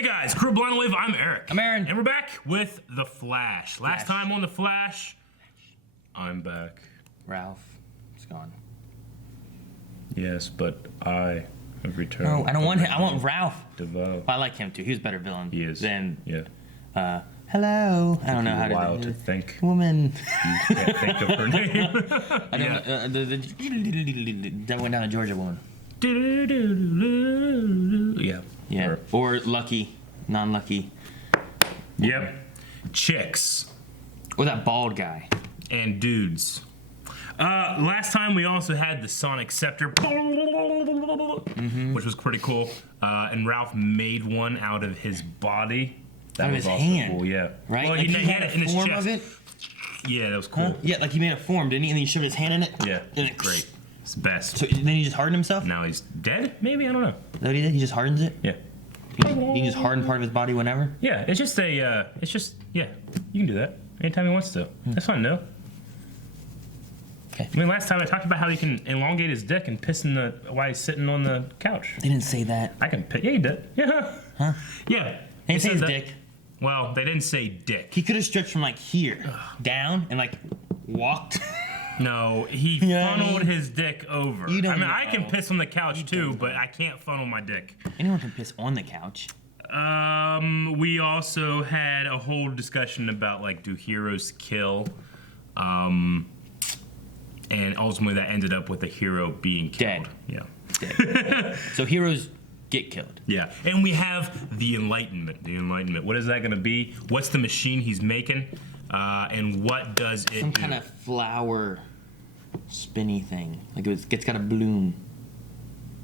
Hey guys, Crew Blind Wave, I'm Eric. I'm Aaron. And we're back with The Flash. Last time on The Flash, I'm back. Ralph is gone. Yes, but I have returned. No, I don't want him. I want Ralph. DeVoe. I like him too. He was a better villain. He is. Than, yeah. Hello. I don't know how to Wild do to it. think. Woman. You can't think of her name. I don't know. That went down to Georgia woman. Yeah. Yeah. Or lucky, non-lucky. Yep. Chicks. Or that bald guy. And dudes. Last time we also had the Sonic Scepter, which was pretty cool. And Ralph made one out of his body. That Out of was his also hand. cool, yeah. Right? Well, Like he he had it in his form chest. of it? Yeah, that was cool. Huh? Yeah, like he made a form, didn't he? And then he shoved his hand in it. Yeah, And it, great. It's the best. So then he just hardened himself? Now he's dead? Maybe? I don't know. Is that what he did? He just hardens it? Yeah. He can just harden part of his body whenever? Yeah, it's just yeah, you can do that anytime he wants to. That's fine, no? Okay. I mean, last time I talked about how he can elongate his dick and piss in the, while he's sitting on the couch. They didn't say that. I can piss, yeah, he did. Yeah. Huh? Yeah. They He didn't say said his that- dick. Well, they didn't say dick. He could have stretched from like here down and like walked. No, he You know what I funneled mean? his dick over. You don't I mean, I can know. piss on the couch You too, don't but know. I can't funnel my dick. Anyone can piss on the couch. We also had a whole discussion about like, do heroes kill? And ultimately that ended up with the hero being killed. Dead. Yeah. So heroes get killed. Yeah. And we have the Enlightenment. The Enlightenment. What is that going to be? What's the machine he's making? And what does it Some do? kind of flower spinny thing. Like it's got a bloom.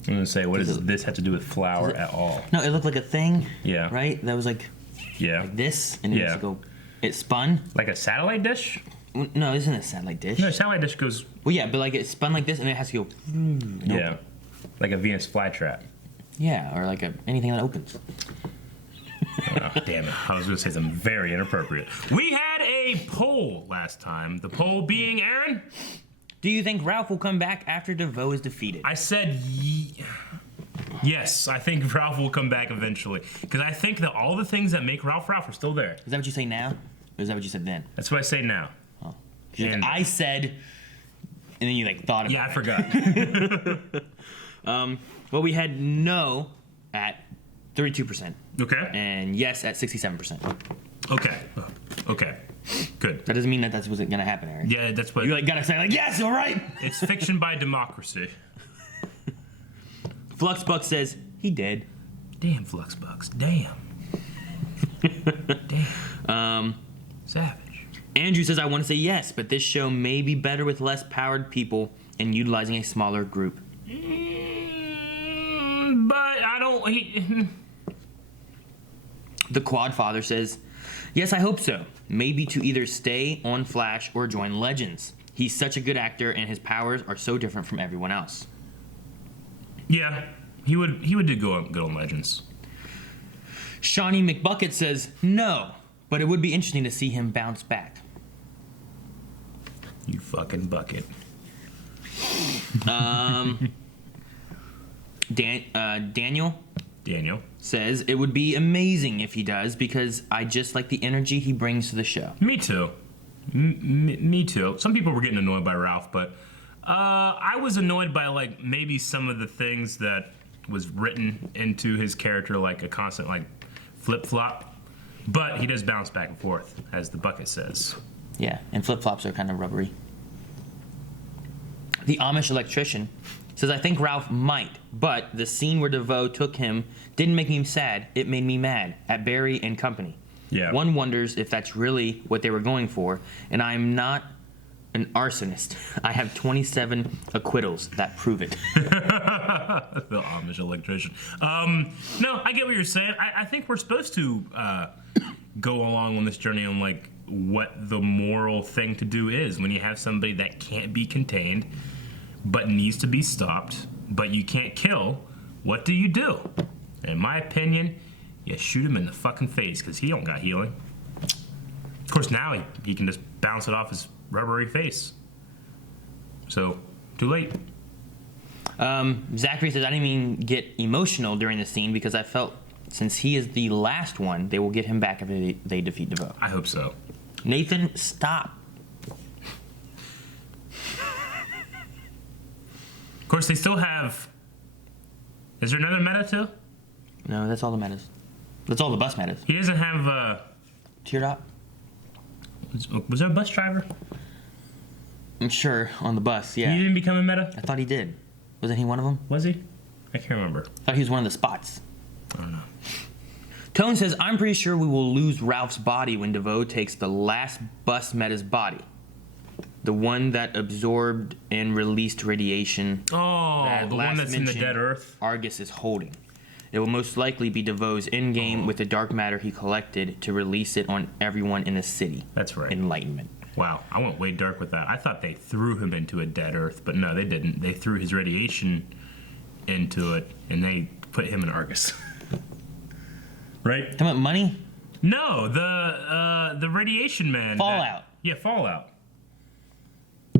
I'm going to say, what does this have to do with flour at all? No, it looked like a thing. Yeah. Right? That was like Yeah. this, and it Yeah. used to go. It spun. Like a satellite dish? No, this isn't a satellite dish. No, a satellite dish goes, Well, yeah, but like it spun like this, and it has to go. yeah. Like a Venus flytrap. Yeah, or like anything that opens. Oh, damn it. I was going to say something very inappropriate. We had a poll last time. The poll being, Aaron? Do you think Ralph will come back after DeVoe is defeated? I said yes. I think Ralph will come back eventually. Because I think that all the things that make Ralph are still there. Is that what you say now? Or is that what you said then? That's what I say now. Oh. 'Cause you're like, And- I said, and then you like thought about Yeah, I it. forgot. Well, we had no at 32%. Okay. And yes at 67%. Okay. Okay. Good. That doesn't mean that that's what's gonna happen, Eric. Yeah, that's what... You like gotta say like yes, all right. It's fiction by democracy. Fluxbuck says he did. Damn, Fluxbucks. Damn. Damn. Savage. Andrew says I want to say yes, but this show may be better with less powered people and utilizing a smaller group. But I don't... The Quad Father says, yes, I hope so. Maybe to either stay on Flash or join Legends. He's such a good actor and his powers are so different from everyone else. Yeah, he would do good on Legends. Shawnee McBucket says, no, but it would be interesting to see him bounce back. You fucking bucket. Daniel says, it would be amazing if he does because I just like the energy he brings to the show. Me too. Me too. Some people were getting annoyed by Ralph, but I was annoyed by like maybe some of the things that was written into his character, like a constant like flip-flop. But he does bounce back and forth, as the bucket says. Yeah, and flip-flops are kind of rubbery. The Amish electrician says, I think Ralph might, but the scene where DeVoe took him didn't make me sad. It made me mad at Barry and company. Yeah. One wonders if that's really what they were going for, and I'm not an arsonist. I have 27 acquittals that prove it. The Amish electrician. No, I get what you're saying. I think we're supposed to go along on this journey on like what the moral thing to do is when you have somebody that can't be contained but needs to be stopped, but you can't kill. What do you do? In my opinion, you shoot him in the fucking face because he don't got healing. Of course, now he can just bounce it off his rubbery face. So, too late. Zachary says, I didn't even get emotional during the scene because I felt Since he is the last one, they will get him back after they defeat DeVoe. I hope so. Nathan, stop. Of course, they still have. Is there another meta too? No, that's all the metas. That's all the bus metas. He doesn't have. Teardrop? Was there a bus driver? I'm sure, on the bus, yeah. He didn't become a meta? I thought he did. Wasn't he one of them? Was he? I can't remember. I thought he was one of the spots. I don't know. Tone says, I'm pretty sure we will lose Ralph's body when DeVoe takes the last bus meta's body. The one that absorbed and released radiation. Oh, that the one that's in the last-mentioned dead Earth? Argus is holding. It will most likely be DeVoe's endgame with the dark matter he collected to release it on everyone in the city. That's right. Enlightenment. Wow, I went way dark with that. I thought they threw him into a dead Earth, but no, they didn't. They threw his radiation into it, and they put him in Argus. Right? Talking about money? No, the radiation man. Fallout. Yeah, Fallout.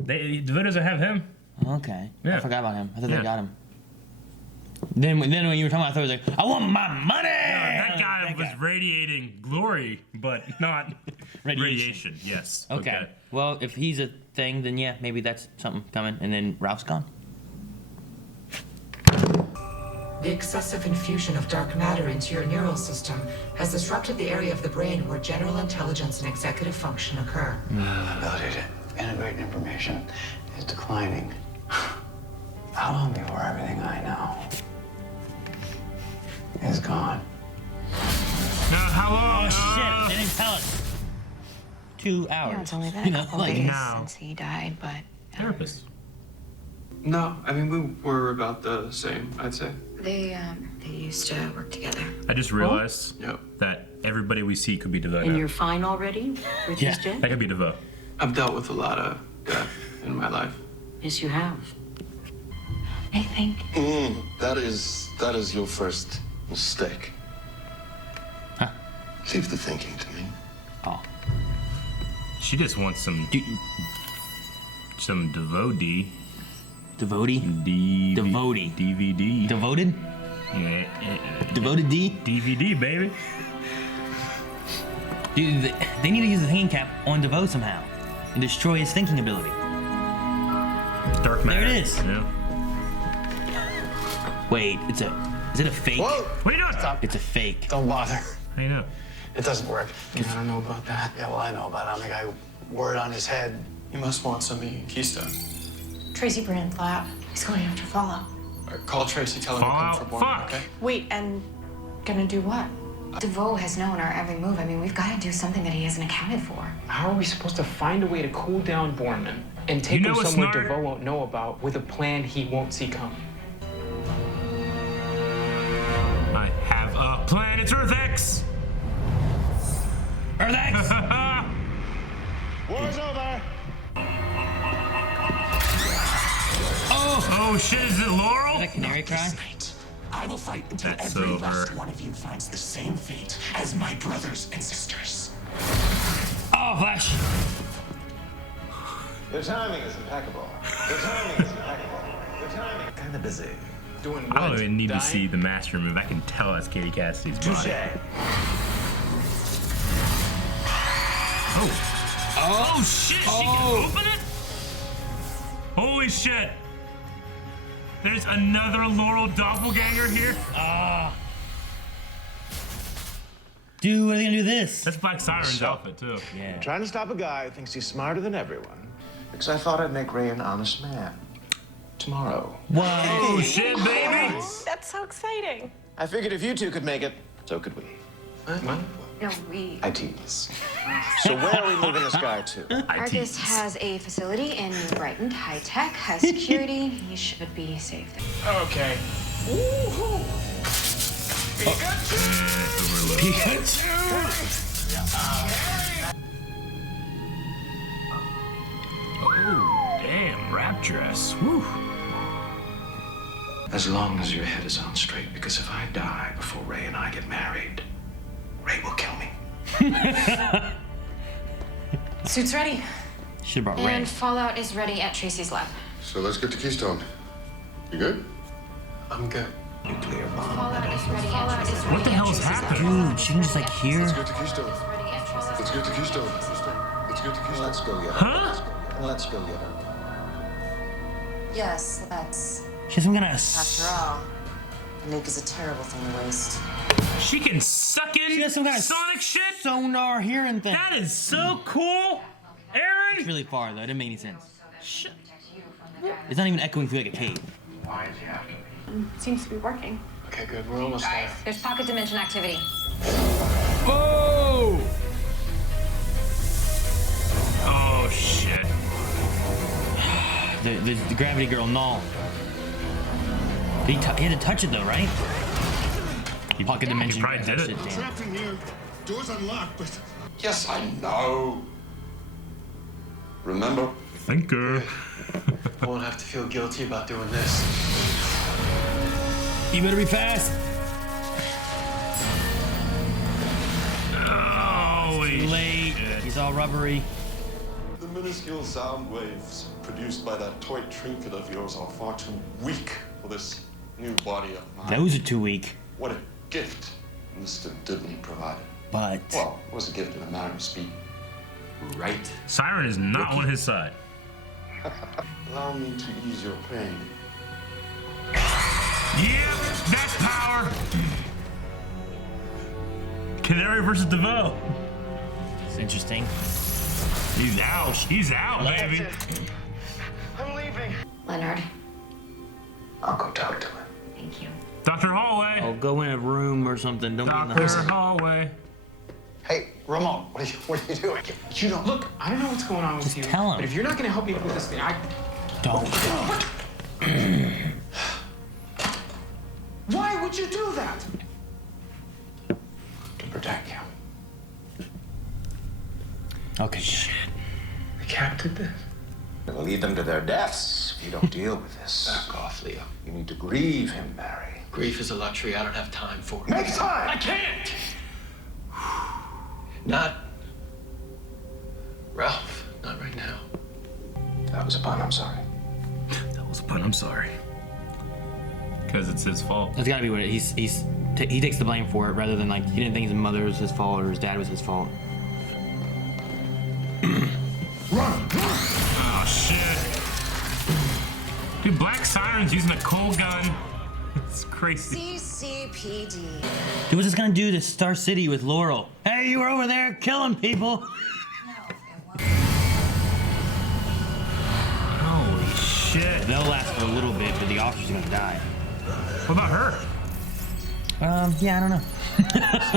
DeVoe doesn't have him. Okay. Yeah. I forgot about him. I thought Yeah. they got him. Then when you were talking about it, I thought it was like, I want my money! That guy was radiating glory, but not radiation. Yes. Okay. Well, if he's a thing, then yeah, maybe that's something coming. And then Ralph's gone. The excessive infusion of dark matter into your neural system has disrupted the area of the brain where general intelligence and executive function occur. The ability to integrate information is declining. How long before everything I know is gone? How long? Oh, shit. They didn't tell us. 2 hours. Yeah, it's only been a couple days now. since he died, but Therapist. No, I mean, we were about the same, I'd say. they used to work together. I just realized Yep. that everybody we see could be DeVoe And now. you're fine already with Yeah. this jet? That could be DeVoe. I've dealt with a lot of death in my life. Yes, you have. I think That is your first mistake. Huh? Leave the thinking to me. Oh. She just wants some DeVoe D. Devotee? Devotee. DVD. Devoted? Yeah, Devoted D? DVD, baby. Dude, they need to use the thinking cap on DeVoe somehow and destroy his thinking ability. Dark matter. There it is. Yeah. Wait, is it a fake? Whoa! What are you doing? Stop. It's a fake. Don't bother. How you know? It doesn't work. I don't know about that. Yeah, well, I know about it. I'm the guy who wore it on his head. You must want some Keystone. Tracy Brand's lab. He's going after Fallout. All right, call Tracy, tell her to come Fallout? for Borman, Fuck. okay? Wait, and gonna do what? DeVoe has known our every move. I mean, we've got to do something that he hasn't accounted for. How are we supposed to find a way to cool down Borman and take You know him what's somewhere smart? DeVoe won't know about with a plan he won't see coming? I have a plan. It's Earth X. Earth X! War's over. Oh shit! Is it Laurel? Is that canary cry? I will fight until That's every over. last one of you finds the same fate as my brothers and sisters. Oh, Flash! The timing is impeccable. The timing is impeccable. The timing. Kind of busy. Doing I don't what? even need to Dying? see the master move. I can tell that's Katie Cassidy's body. Oh shit! She can open it. Holy shit! There's another Laurel doppelganger here. Dude, what are they gonna do this? That's Black Siren's outfit too. Yeah. Trying to stop a guy who thinks he's smarter than everyone. Because I thought I'd make Ray an honest man. Tomorrow. Whoa. Oh shit, baby! That's so exciting. I figured if you two could make it, so could we. What? No, we. I tease. So where are we moving this guy to? Argus has a facility in New Brighton, high tech, high security. He should be safe there. Okay. Oh damn, rap dress. Woo. As long as your head is on straight, because if I die before Ray and I get married, Ray will kill me. Suit's ready. Should've brought Ray. And Fallout is ready at Tracy's lab. So let's get to Keystone. You good? I'm good. Nuclear bomb. Fallout is ready. Fallout is ready. What the hell is happening? Dude, she can just like hear. Let's get to Keystone. Let's get to Keystone. Let's get to Keystone. Let's go get her. Huh? Let's go get her. Yes, that's. She has some kind of. After all, a nuke is a terrible thing to waste. She can suck in She has some kind of sonic shit? sonar hearing thing. That is so cool! Aaron! It's really far though. It didn't make any sense. It's not even echoing through like a cave. Why is he after me? Seems to be working. Okay, good. We're almost there. There's pocket dimension activity. Oh! Oh, shit. The gravity girl, null. He had to touch it though, right? Pocket dimension. He probably did it. Damn. Trapped in here. Door's unlocked, but Yes, I know. Remember? Thinker. I won't have to feel guilty about doing this. You better be fast. Holy Too late. shit. He's all rubbery. the minuscule sound waves produced by that toy trinket of yours are far too weak for this new body of mine. Those are too weak. What a gift Mr. Dibney provided. But Well, it was a gift in a manner of speaking. Right. Siren is not on his side. Allow me to ease your pain. Yeah, that's power. Canary versus DeVoe. it's interesting. He's out. He's out, baby. I'm leaving. Leonard, I'll go talk to him. thank you. Dr. Hallway. Oh, go in a room or something. Don't be in the Dr. house. Hallway. Hey, Ramon, what are you doing? You don't look. I don't know what's going on with you. tell him. But if you're not gonna help me with this thing, Don't. why would you do that? To protect you. Okay. Shit. The cap did this. It'll lead them to their deaths if you don't deal with this. Back off, Leo. You need to grieve him, Mary. Grief is a luxury I don't have time for. Make time! I can't! Not. Ralph, not right now. That was a pun, I'm sorry. That was a pun. I'm sorry. Because it's his fault. That's gotta be what it is. He takes the blame for it rather than like he didn't think his mother was his fault or his dad was his fault. Oh, shit. Dude, Black Siren's using a cold gun. It's crazy. CCPD. Dude, what's this gonna do to Star City with Laurel? Hey, you were over there killing people. Holy shit. They'll last for a little bit, but the officer's gonna die. What about her? Yeah, I don't know.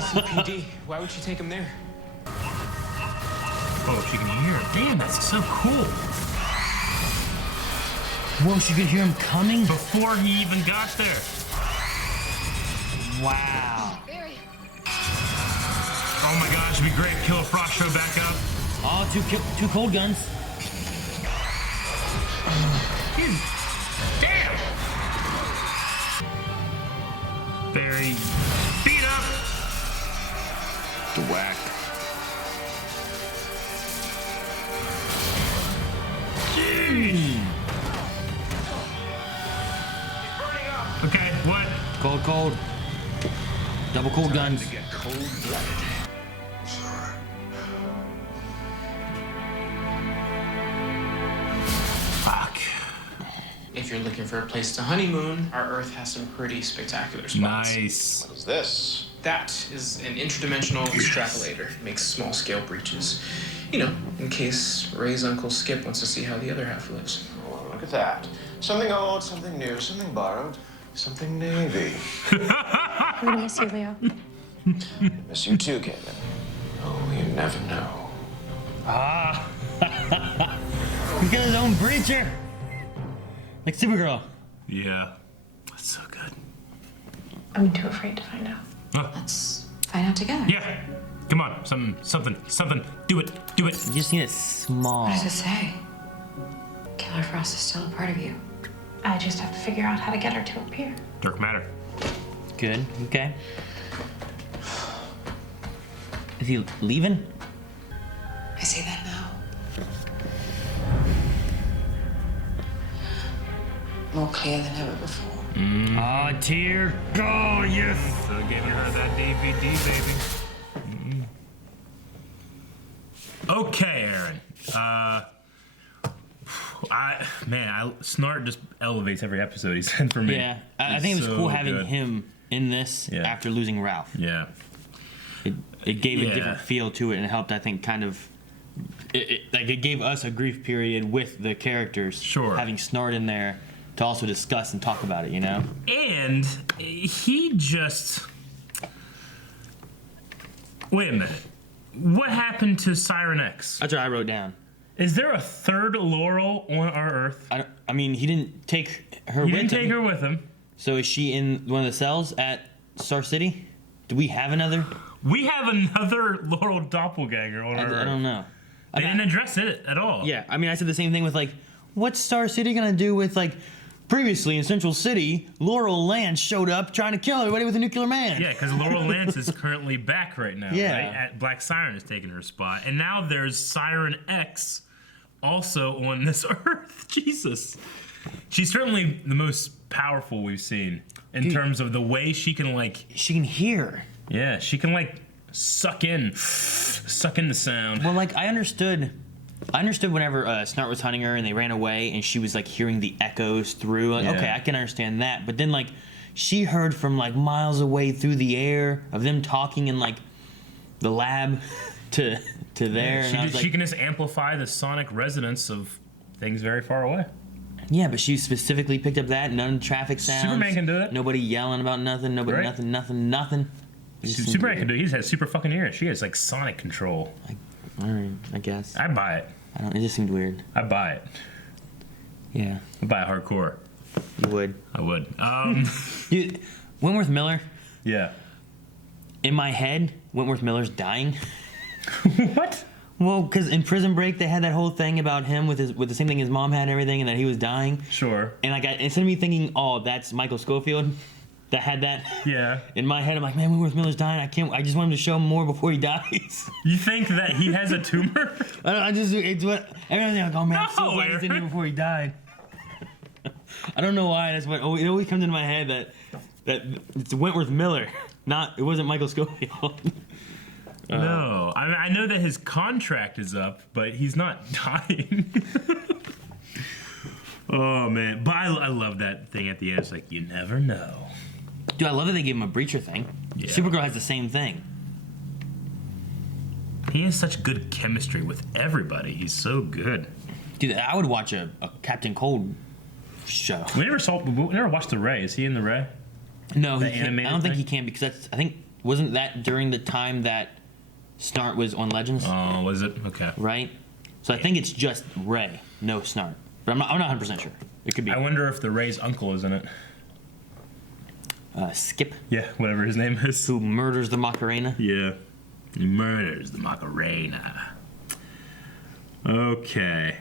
CPD. Why would you take him there? Oh, she can hear it. Damn, that's so cool. Whoa, she could hear him coming? Before he even got there. Wow. Oh my gosh, it'd be great. Killer Frost show back up. Oh, two cold guns. Damn! Very beat up. The whack. Okay, what? Cold. Double cold guns. Get cold-blooded. Fuck. If you're looking for a place to honeymoon, our Earth has some pretty spectacular spots. Nice. What is this? That is an interdimensional extrapolator. It makes small-scale breaches. You know, in case Ray's uncle Skip wants to see how the other half lives. Oh, look at that. Something old, something new, something borrowed, something Navy. I'm gonna miss you, Leo. Miss you too, Caitlin. Oh, you never know. Ah. He's got his own breacher. Like Supergirl. Yeah. That's so good. I'm too afraid to find out. Oh, Let's find out together. yeah. Come on. Something. Do it. You just need it small. What does it say? Killer Frost is still a part of you. I just have to figure out how to get her to appear. Dark matter. Good. Okay. Is he leaving? I see that now. more clear than ever before. Ah, tear. Oh, yes. So giving her that DVD, baby. Okay, Aaron. Snart just elevates every episode he's in for me. Yeah, I think it was so cool having good. him in this after losing Ralph. Yeah. It gave a different feel to it and helped, I think, kind of. It gave us a grief period with the characters. Sure. Having Snart in there to also discuss and talk about it, you know? And he just. Wait a minute. What happened to Siren X? That's what I wrote down. Is there a third Laurel on our Earth? I mean, he didn't take her with him. He didn't take her with him. So is she in one of the cells at Star City? Do we have another? We have another Laurel doppelganger on our Earth. I don't know. They didn't address it at all. Yeah, I mean, I said the same thing with, like, what's Star City gonna do with, like, previously in Central City, Laurel Lance showed up trying to kill everybody with a nuclear man. Yeah, because Laurel Lance is currently back right now. Yeah. Right? Black Siren is taking her spot. And now there's Siren X also on this Earth. Jesus. She's certainly the most powerful we've seen in terms of the way she can, like... She can hear. Yeah, she can, like, suck in the sound. Well, like, I understood whenever Snart was hunting her and they ran away and she was, like, hearing the echoes through. Like, okay, I can understand that. But then, like, she heard from, like, miles away through the air of them talking in, like, the lab to there. Yeah, and she can just amplify the sonic resonance of things very far away. Yeah, but she specifically picked up that. None traffic sounds. Superman can do it. Nobody yelling about nothing. Nobody nothing. Superman can do it. He has super fucking ears. She has, like, sonic control. Alright, I guess. I buy it. It just seemed weird. I buy it. Yeah. I buy it hardcore. You would. I would. Dude, Wentworth Miller. Yeah. In my head, Wentworth Miller's dying. What? Well, because in Prison Break, they had that whole thing about him with the same thing his mom had and everything, and that he was dying. Sure. And like, instead of me thinking, oh, that's Michael Scofield that had that. Yeah. In my head, I'm like, man, Wentworth Miller's dying. I just want him to show him more before he dies. You think that he has a tumor? It's what everyone's like, oh man, it's so glad he's in here before he died. I don't know why. That's what it always comes into my head that it's Wentworth Miller, it wasn't Michael Scofield. No, I know that his contract is up, but he's not dying. Oh man, but I love that thing at the end. It's like, you never know. Dude, I love that they gave him a breacher thing. Yeah. Supergirl has the same thing. He has such good chemistry with everybody. He's so good. Dude, I would watch a Captain Cold show. We never watched the Ray. Is he in the Ray? No, The he can't. I animated don't think thing? he can because wasn't that during the time that Snart was on Legends? Oh, was it? Okay. Right? So I think it's just Ray, no Snart. But I'm not 100% sure. It could be. I wonder if the Ray's uncle is in it. Skip. Yeah, whatever his name is. Who murders the Macarena. Yeah. He murders the Macarena. Okay.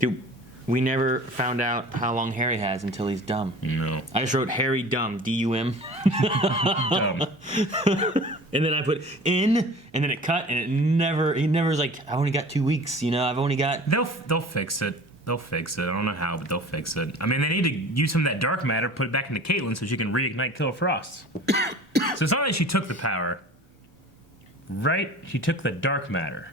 Dude, we never found out how long Harry has until he's dumb. No. I just wrote Harry Dumb, D-U-M. Dumb. And then I put in, and then it cut, and he never was like, I only got 2 weeks, I've only got... They'll fix it. They'll fix it. I don't know how, but they'll fix it. I mean, they need to use some of that dark matter, put it back into Caitlin so she can reignite Killer Frost. So it's not like she took the power, right? She took the dark matter.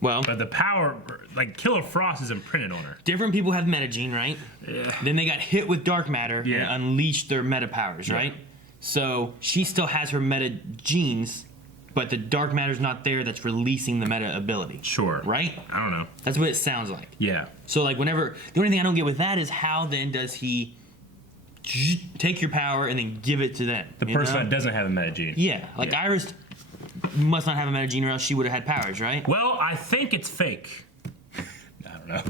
Well... But the power, like, Killer Frost is imprinted on her. Different people have metagene, right? Yeah. Then they got hit with dark matter and unleashed their meta powers, right? Yeah. So she still has her meta genes, but the dark matter's not there that's releasing the meta ability. Sure. Right? I don't know. That's what it sounds like. Yeah. So like the only thing I don't get with that is how then does he take your power and then give it to them? The person that doesn't have a metagene. Yeah. Like Iris must not have a metagene or else she would have had powers, right? Well, I think it's fake. I don't know.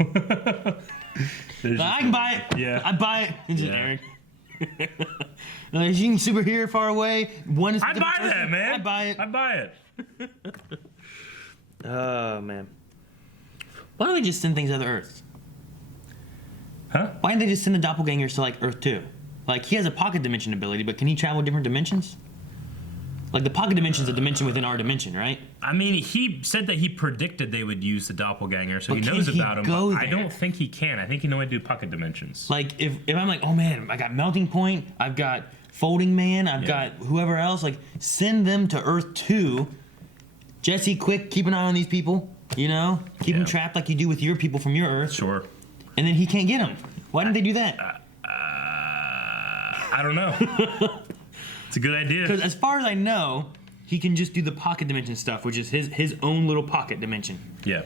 I can buy it. Yeah. I buy it. It's Yeah. generic. She can super hear far away. One is. I buy that, man. I buy it. I buy it. Oh man. Why don't they just send things to other Earths? Huh? Why didn't they just send the doppelgangers to like Earth 2? Like he has a pocket dimension ability, but can he travel different dimensions? Like the pocket dimension is a dimension within our dimension, right? I mean, he said that he predicted they would use the doppelganger, so But he can knows he about him. go But I there? don't think he can. I think he can only do pocket dimensions. Like if I'm like, oh man, I got Melting Point, I've got Folding Man, I've got whoever else, like send them to Earth 2. Jesse, quick, keep an eye on these people, you know? Keep them trapped like you do with your people from your Earth. Sure. And then he can't get them. Why didn't they do that? I don't know. It's a good idea. Because as far as I know, he can just do the pocket dimension stuff, which is his own little pocket dimension. Yeah.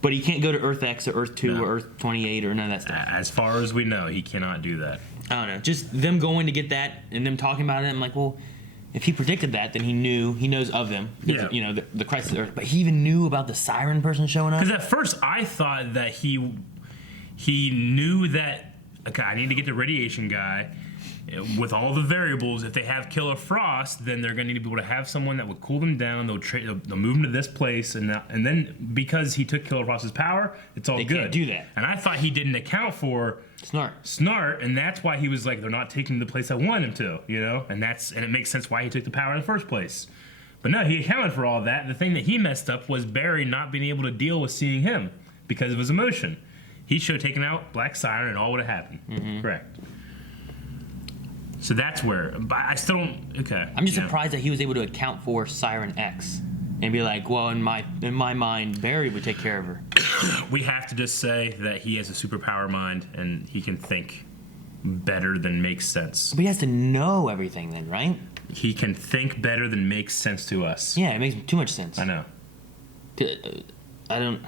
But he can't go to Earth X or Earth 2 or Earth 28 or none of that stuff. As far as we know, he cannot do that. I don't know. Just them going to get that and them talking about it. I'm like, well, if he predicted that, then he knows of them. Because, you know, the crisis of Earth. But he even knew about the siren person showing up. Because at first I thought that he knew that, okay, I need to get the radiation guy. With all the variables, if they have Killer Frost, then they're going to need to be able to have someone that will cool them down. They'll move them to this place, and then because he took Killer Frost's power, it's all good. They can't do that. And I thought he didn't account for Snart, and that's why he was like, they're not taking the place I want him to, you know. And it makes sense why he took the power in the first place. But no, he accounted for all that. The thing that he messed up was Barry not being able to deal with seeing him because of his emotion. He should have taken out Black Siren, and all would have happened. Mm-hmm. Correct. So that's where, but I still don't. Okay. I'm just surprised that he was able to account for Siren X and be like, well, in my mind, Barry would take care of her. We have to just say that he has a superpower mind and he can think better than makes sense. But he has to know everything then, right? He can think better than makes sense to us. Yeah, it makes too much sense. I know. I don't,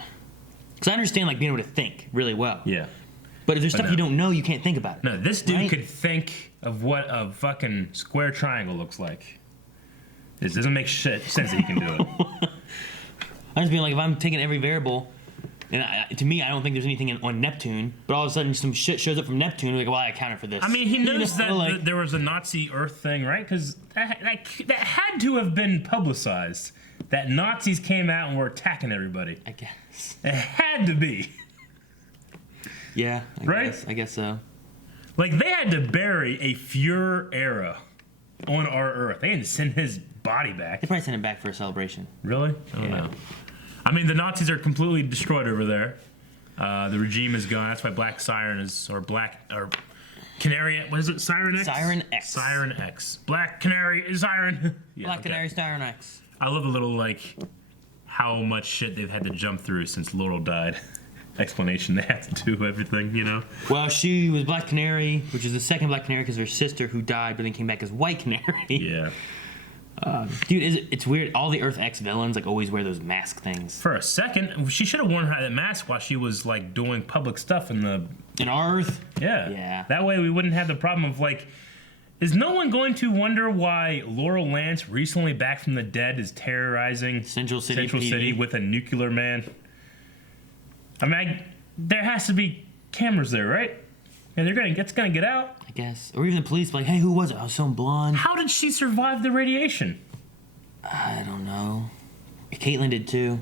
because I understand like being able to think really well. Yeah. But if there's stuff you don't know, you can't think about it. No, this dude right? could think of what a fucking square triangle looks like. This doesn't make sense that he can do it. I'm just being like, if I'm taking every variable, and to me, I don't think there's anything on Neptune, but all of a sudden some shit shows up from Neptune, like, well, I accounted for this. I mean, he knows that like, there was a Nazi Earth thing, right? Because that had to have been publicized. That Nazis came out and were attacking everybody. I guess. It had to be. Yeah, right? I guess so. Like, they had to bury a Fuhrer era on our Earth. They had to send his body back. They probably sent him back for a celebration. Really? I don't know. I mean, the Nazis are completely destroyed over there. The regime is gone. That's why Black Siren is, or Canary, what is it? Siren X? Siren X. Siren X. Black Canary is Siren. Yeah, Black Canary, Siren X. I love the little, like, how much shit they've had to jump through since Laurel died. Explanation they have to do everything, you know. Well, she was Black Canary, which is the second Black Canary because her sister who died but then came back as White Canary. Yeah. Dude, it's weird. All the Earth X villains like always wear those mask things. For a second, she should have worn that mask while she was like doing public stuff in our Earth. Yeah. Yeah. That way we wouldn't have the problem of like, is no one going to wonder why Laurel Lance, recently back from the dead, is terrorizing Central City with a nuclear man? I mean, there has to be cameras there, right? And it's gonna get out. I guess, or even the police, like, hey, who was it? Oh, some blonde. How did she survive the radiation? I don't know. Caitlyn did too.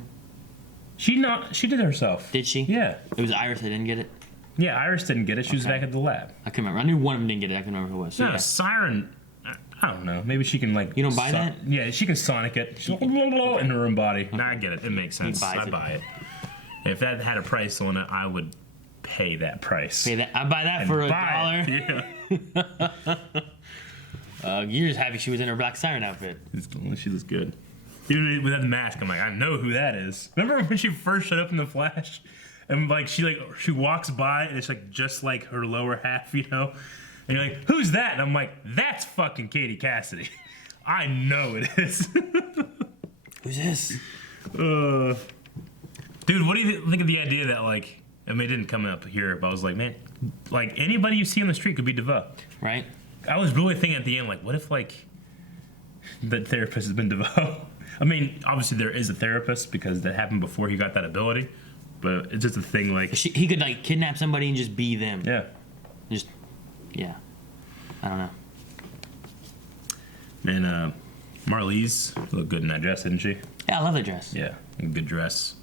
She did it herself. Did she? Yeah. It was Iris that didn't get it. Yeah, Iris didn't get it. She was back at the lab. I couldn't remember. I knew one of them didn't get it. I couldn't remember who it was. So No, yeah. Siren. I don't know. Maybe she can like. You don't buy that? Yeah, she can Sonic it in her own body. Nah, I get it. It makes sense. I buy it. If that had a price on it, I would pay that price. Pay that. I buy that for $1. Yeah. You're just happy she was in her Black Siren outfit. She looks good. Even without the mask, I'm like, I know who that is. Remember when she first showed up in the Flash, and like she walks by and it's like just like her lower half, you know? And you're like, who's that? And I'm like, that's fucking Katie Cassidy. I know it is. Who's this? Dude, what do you think of the idea that, like, I mean, it didn't come up here, but I was like, man, like, anybody you see on the street could be DeVoe. Right. I was really thinking at the end, like, what if, like, the therapist has been DeVoe? I mean, obviously there is a therapist because that happened before he got that ability, but it's just a thing, like... He could, like, kidnap somebody and just be them. Yeah. Yeah. I don't know. And, Marlize looked good in that dress, didn't she? Yeah, I love that dress. Yeah, a good dress.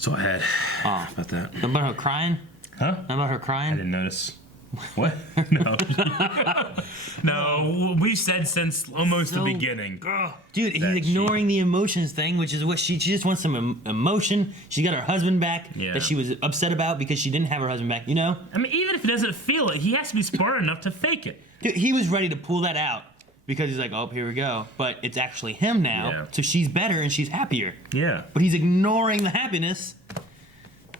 So I had about that. About her crying? Huh? About her crying? I didn't notice. What? No. No, we've said since almost the beginning. Dude, he's ignoring the emotions thing, which is what she just wants some emotion. She got her husband back that she was upset about because she didn't have her husband back, you know? I mean, even if he doesn't feel it, he has to be smart enough to fake it. Dude, he was ready to pull that out because he's like, oh, here we go. But it's actually him now, so she's better and she's happier. Yeah. But he's ignoring the happiness.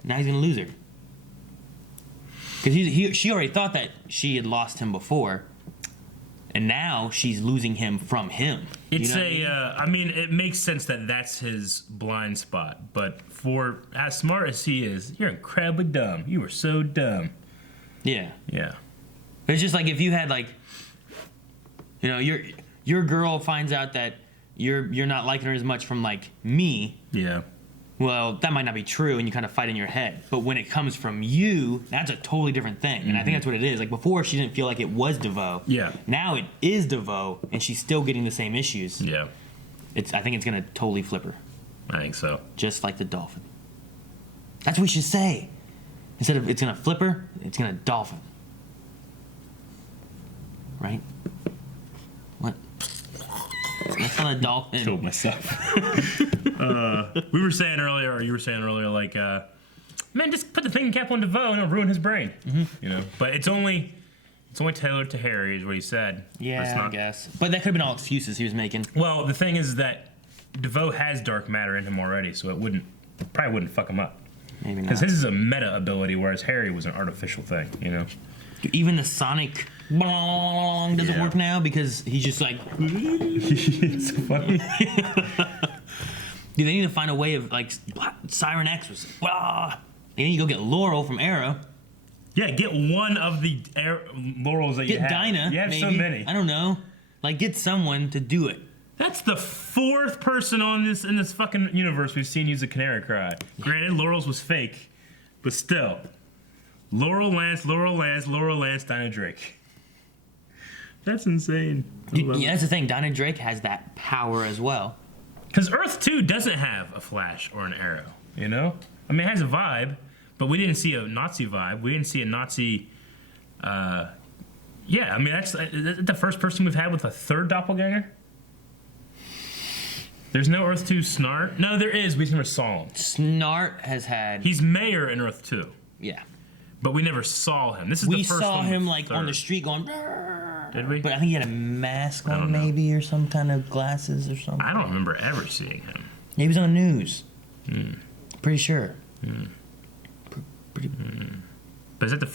Now he's going to lose her. Because she already thought that she had lost him before, and now she's losing him from him. It's I mean, it makes sense that that's his blind spot, but for as smart as he is, you're incredibly dumb. You are so dumb. Yeah. Yeah. But it's just like if you had like, you know, your girl finds out that you're not liking her as much from like me. Yeah. Well, that might not be true, and you kind of fight in your head. But when it comes from you, that's a totally different thing. And I think that's what it is. Like before, she didn't feel like it was DeVoe. Yeah. Now it is DeVoe, and she's still getting the same issues. Yeah. I think it's gonna totally flip her. I think so. Just like the dolphin. That's what we should say. Instead of it's gonna flip her, it's gonna dolphin. Right? What? That's not a dolphin. Killed myself. We were saying earlier, or you were saying earlier, like, man, just put the thinking cap on DeVoe and it'll ruin his brain. You know, but it's only tailored to Harry, is what he said. Yeah, I guess. But that could have been all excuses he was making. Well, the thing is that DeVoe has dark matter in him already, so it probably wouldn't fuck him up. Maybe not. Because his is a meta ability, whereas Harry was an artificial thing. You know. Even the Sonic doesn't work now because he's just like. It's funny. Dude, they need to find a way of like Siren X was. And then you go get Laurel from Arrow. Yeah, get one of the Laurels that you have. Get Dinah. You have maybe. so many. I don't know. Like get someone to do it. That's the fourth person in this fucking universe we've seen use a canary cry. Granted, Laurel's was fake, but still. Laurel Lance, Dinah Drake. That's insane. Yeah, that's the thing. Dinah Drake has that power as well. Because Earth 2 doesn't have a Flash or an Arrow, you know? I mean, it has a vibe, but we didn't see a Nazi vibe. We didn't see a Nazi... yeah, I mean, that's the first person we've had with a third doppelganger. There's no Earth 2 Snart. No, there is. We never saw him. Snart has had... He's mayor in Earth 2. Yeah. But we never saw him. This is the first one. We saw him like third. on the street going... Did we? But I think he had a mask on maybe or some kind of glasses or something. I don't remember ever seeing him. Yeah, he was on the news. Pretty sure. But is that the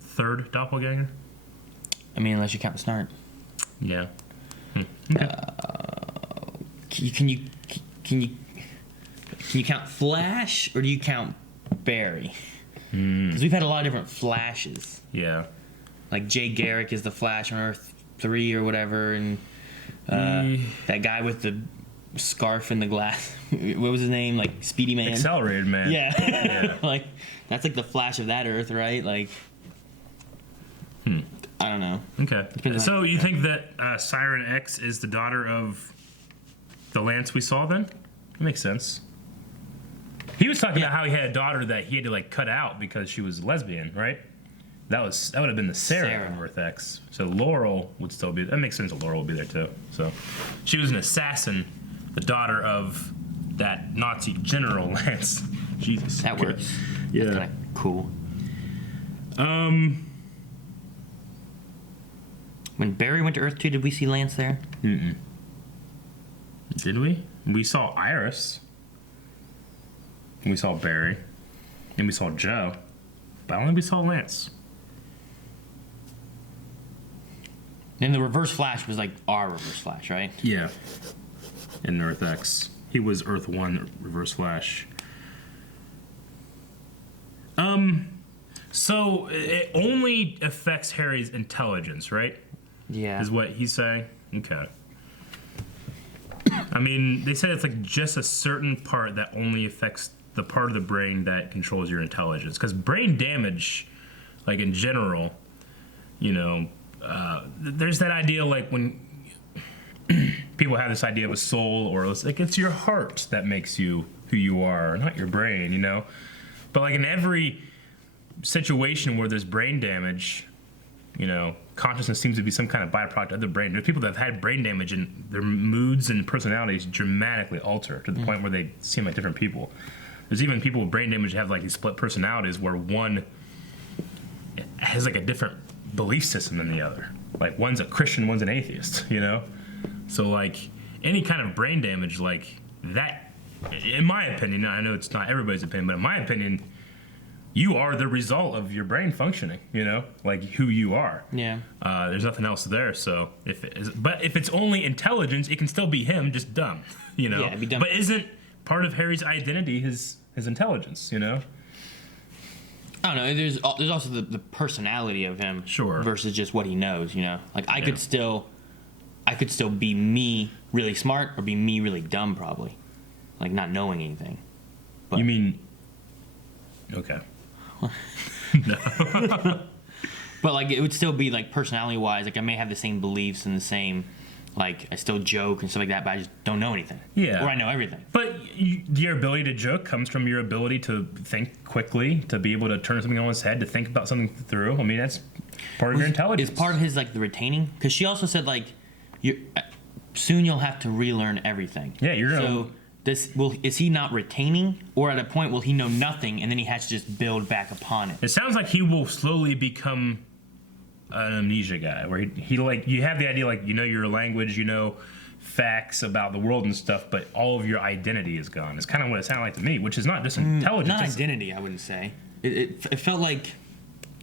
third doppelganger? I mean, unless you count Snart. Yeah. Okay. Can you count Flash or do you count Barry? Because we've had a lot of different Flashes. Yeah. Like Jay Garrick is the Flash on Earth 3 or whatever, and that guy with the scarf and the glass. What was his name? Like Speedy Man. Accelerated Man. Yeah. Like that's like the Flash of that Earth, right? Like. I don't know. Okay. So you think that Siren X is the daughter of the Lance we saw then? That makes sense. He was talking about how he had a daughter that he had to like cut out because she was lesbian, right? That would have been the Sarah from Earth X. So Laurel would still be. That makes sense. That Laurel would be there too. So she was an assassin, the daughter of that Nazi General Lance. Jesus. That works. Yeah. That's kind of cool. When Barry went to Earth 2, did we see Lance there? Did we? We saw Iris. And we saw Barry. And we saw Joe. But I don't think we saw Lance. And the Reverse Flash was like our Reverse Flash, right? Yeah. In Earth X. He was Earth 1 Reverse Flash. So it only affects Harry's intelligence, right? Yeah. Is what he's saying? Okay. I mean, they said it's like just a certain part that only affects the part of the brain that controls your intelligence. Because brain damage, like in general, you know, there's that idea like when people have this idea of a soul, or like it's your heart that makes you who you are, not your brain, you know? But like in every situation where there's brain damage, consciousness seems to be some kind of byproduct of the brain. There's people that have had brain damage and their moods and personalities dramatically alter to the point where they seem like different people. There's even people with brain damage that have like these split personalities where one has like a different belief system than the other. Like one's a Christian, one's an atheist, So like any kind of brain damage like that, in my opinion, I know it's not everybody's opinion, but in my opinion, you are the result of your brain functioning, like who you are. Yeah. There's nothing else there. So if it's only intelligence, it can still be him, just dumb, Yeah, it'd be dumb. But isn't part of Harry's identity his intelligence, I don't know. There's also the personality of him, Sure. versus just what he knows. Like I could still be me really smart or be me really dumb, probably, like not knowing anything. But, You mean? Okay. No. But like it would still be like personality wise, like I may have the same beliefs and the same, like I still joke and stuff like that, but I just don't know anything. Yeah. Or I know everything. But your ability to joke comes from your ability to think quickly, to be able to turn something on its head, to think about something through. I mean, that's part of your intelligence. Is part of his like the retaining? Because she also said like, soon you'll have to relearn everything. Yeah, you're gonna. So is he not retaining, or at a point will he know nothing and then he has to just build back upon it? It sounds like he will slowly become an amnesia guy, where he like, you have the idea like your language, facts about the world and stuff, but all of your identity is gone. It's kind of what it sounded like to me, which is not just intelligence. Not identity, I wouldn't say. It felt like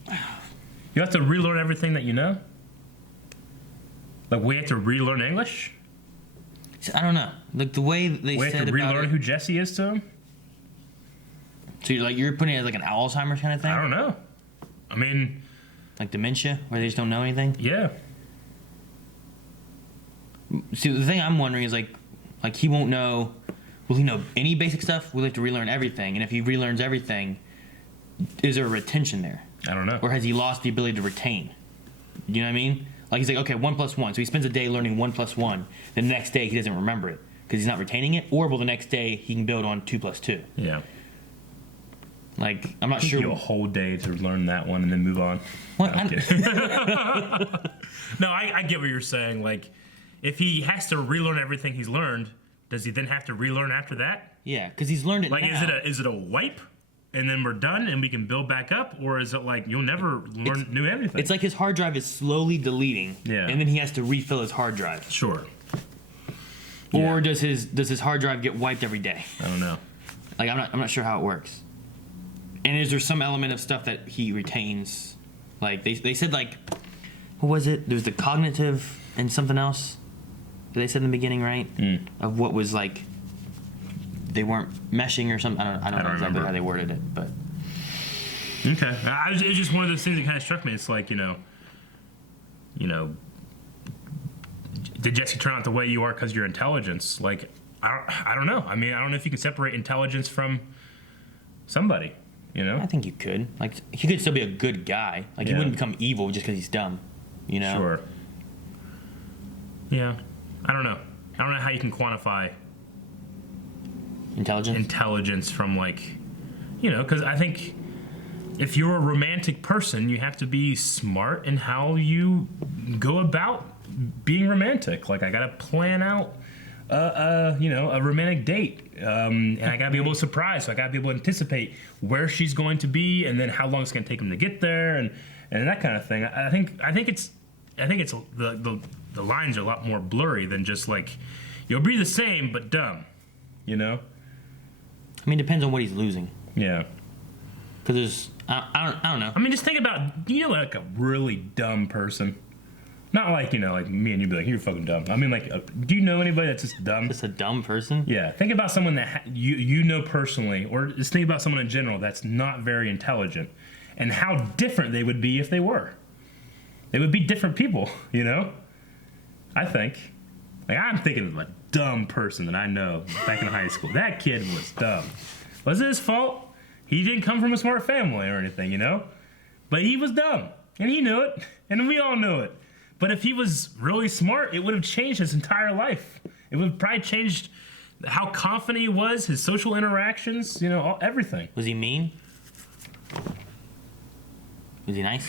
you have to relearn everything that you know. Like we have to relearn English. I don't know, like the way they We said have to about relearn it. who Jesse is to him. So you're putting it as like an Alzheimer's kind of thing? I don't know. I mean, like dementia, where they just don't know anything. Yeah. See, the thing I'm wondering is like he won't know. Will he know any basic stuff? Will he have to relearn everything? And if he relearns everything, is there a retention there? I don't know. Or has he lost the ability to retain? You know what I mean? Like he's like, okay, 1 + 1. So he spends a day learning 1 + 1. The next day he doesn't remember it because he's not retaining it. Or will the next day he can build on 2 + 2? Yeah. Like I'm not Give sure. you a whole day to learn that one and then move on. What? No, I'm kidding. No, I get what you're saying. Like, if he has to relearn everything he's learned, does he then have to relearn after that? Yeah, because he's learned it. Like, now. is it a wipe, and then we're done and we can build back up, or is it like you'll never learn new everything? It's like his hard drive is slowly deleting. Yeah. And then he has to refill his hard drive. Sure. Or does his hard drive get wiped every day? I don't know. Like I'm not sure how it works. And is there some element of stuff that he retains? Like they said like, what was it? There's the cognitive and something else. They said in the beginning, right? Of what was like, they weren't meshing or something. I don't know exactly remember how they worded it, but okay. It's just one of those things that kind of struck me. It's like did Jesse turn out the way you are because of your intelligence? Like I don't know. I mean, I don't know if you can separate intelligence from somebody. I think you could. Like he could still be a good guy. Like he wouldn't become evil just because he's dumb. Sure. Yeah. I don't know how you can quantify intelligence from like, because I think if you're a romantic person, you have to be smart in how you go about being romantic. Like I gotta plan out a romantic date, and I gotta be able to surprise. So I gotta be able to anticipate where she's going to be, and then how long it's gonna take him to get there, and that kind of thing. I think it's the lines are a lot more blurry than just like you'll be the same but dumb. I mean, it depends on what he's losing. Yeah. Because there's I don't know. I mean, just think about like a really dumb person. Not like, like me and you'd be like, you're fucking dumb. I mean, like, do you know anybody that's just dumb? Just a dumb person? Yeah. Think about someone that you know personally, or just think about someone in general that's not very intelligent, and how different they would be if they were. They would be different people, I think. Like, I'm thinking of a dumb person that I know back in high school. That kid was dumb. Was it his fault? He didn't come from a smart family or anything, But he was dumb, and he knew it, and we all knew it. But if he was really smart, it would have changed his entire life. It would have probably changed how confident he was, his social interactions, everything. Was he mean? Was he nice?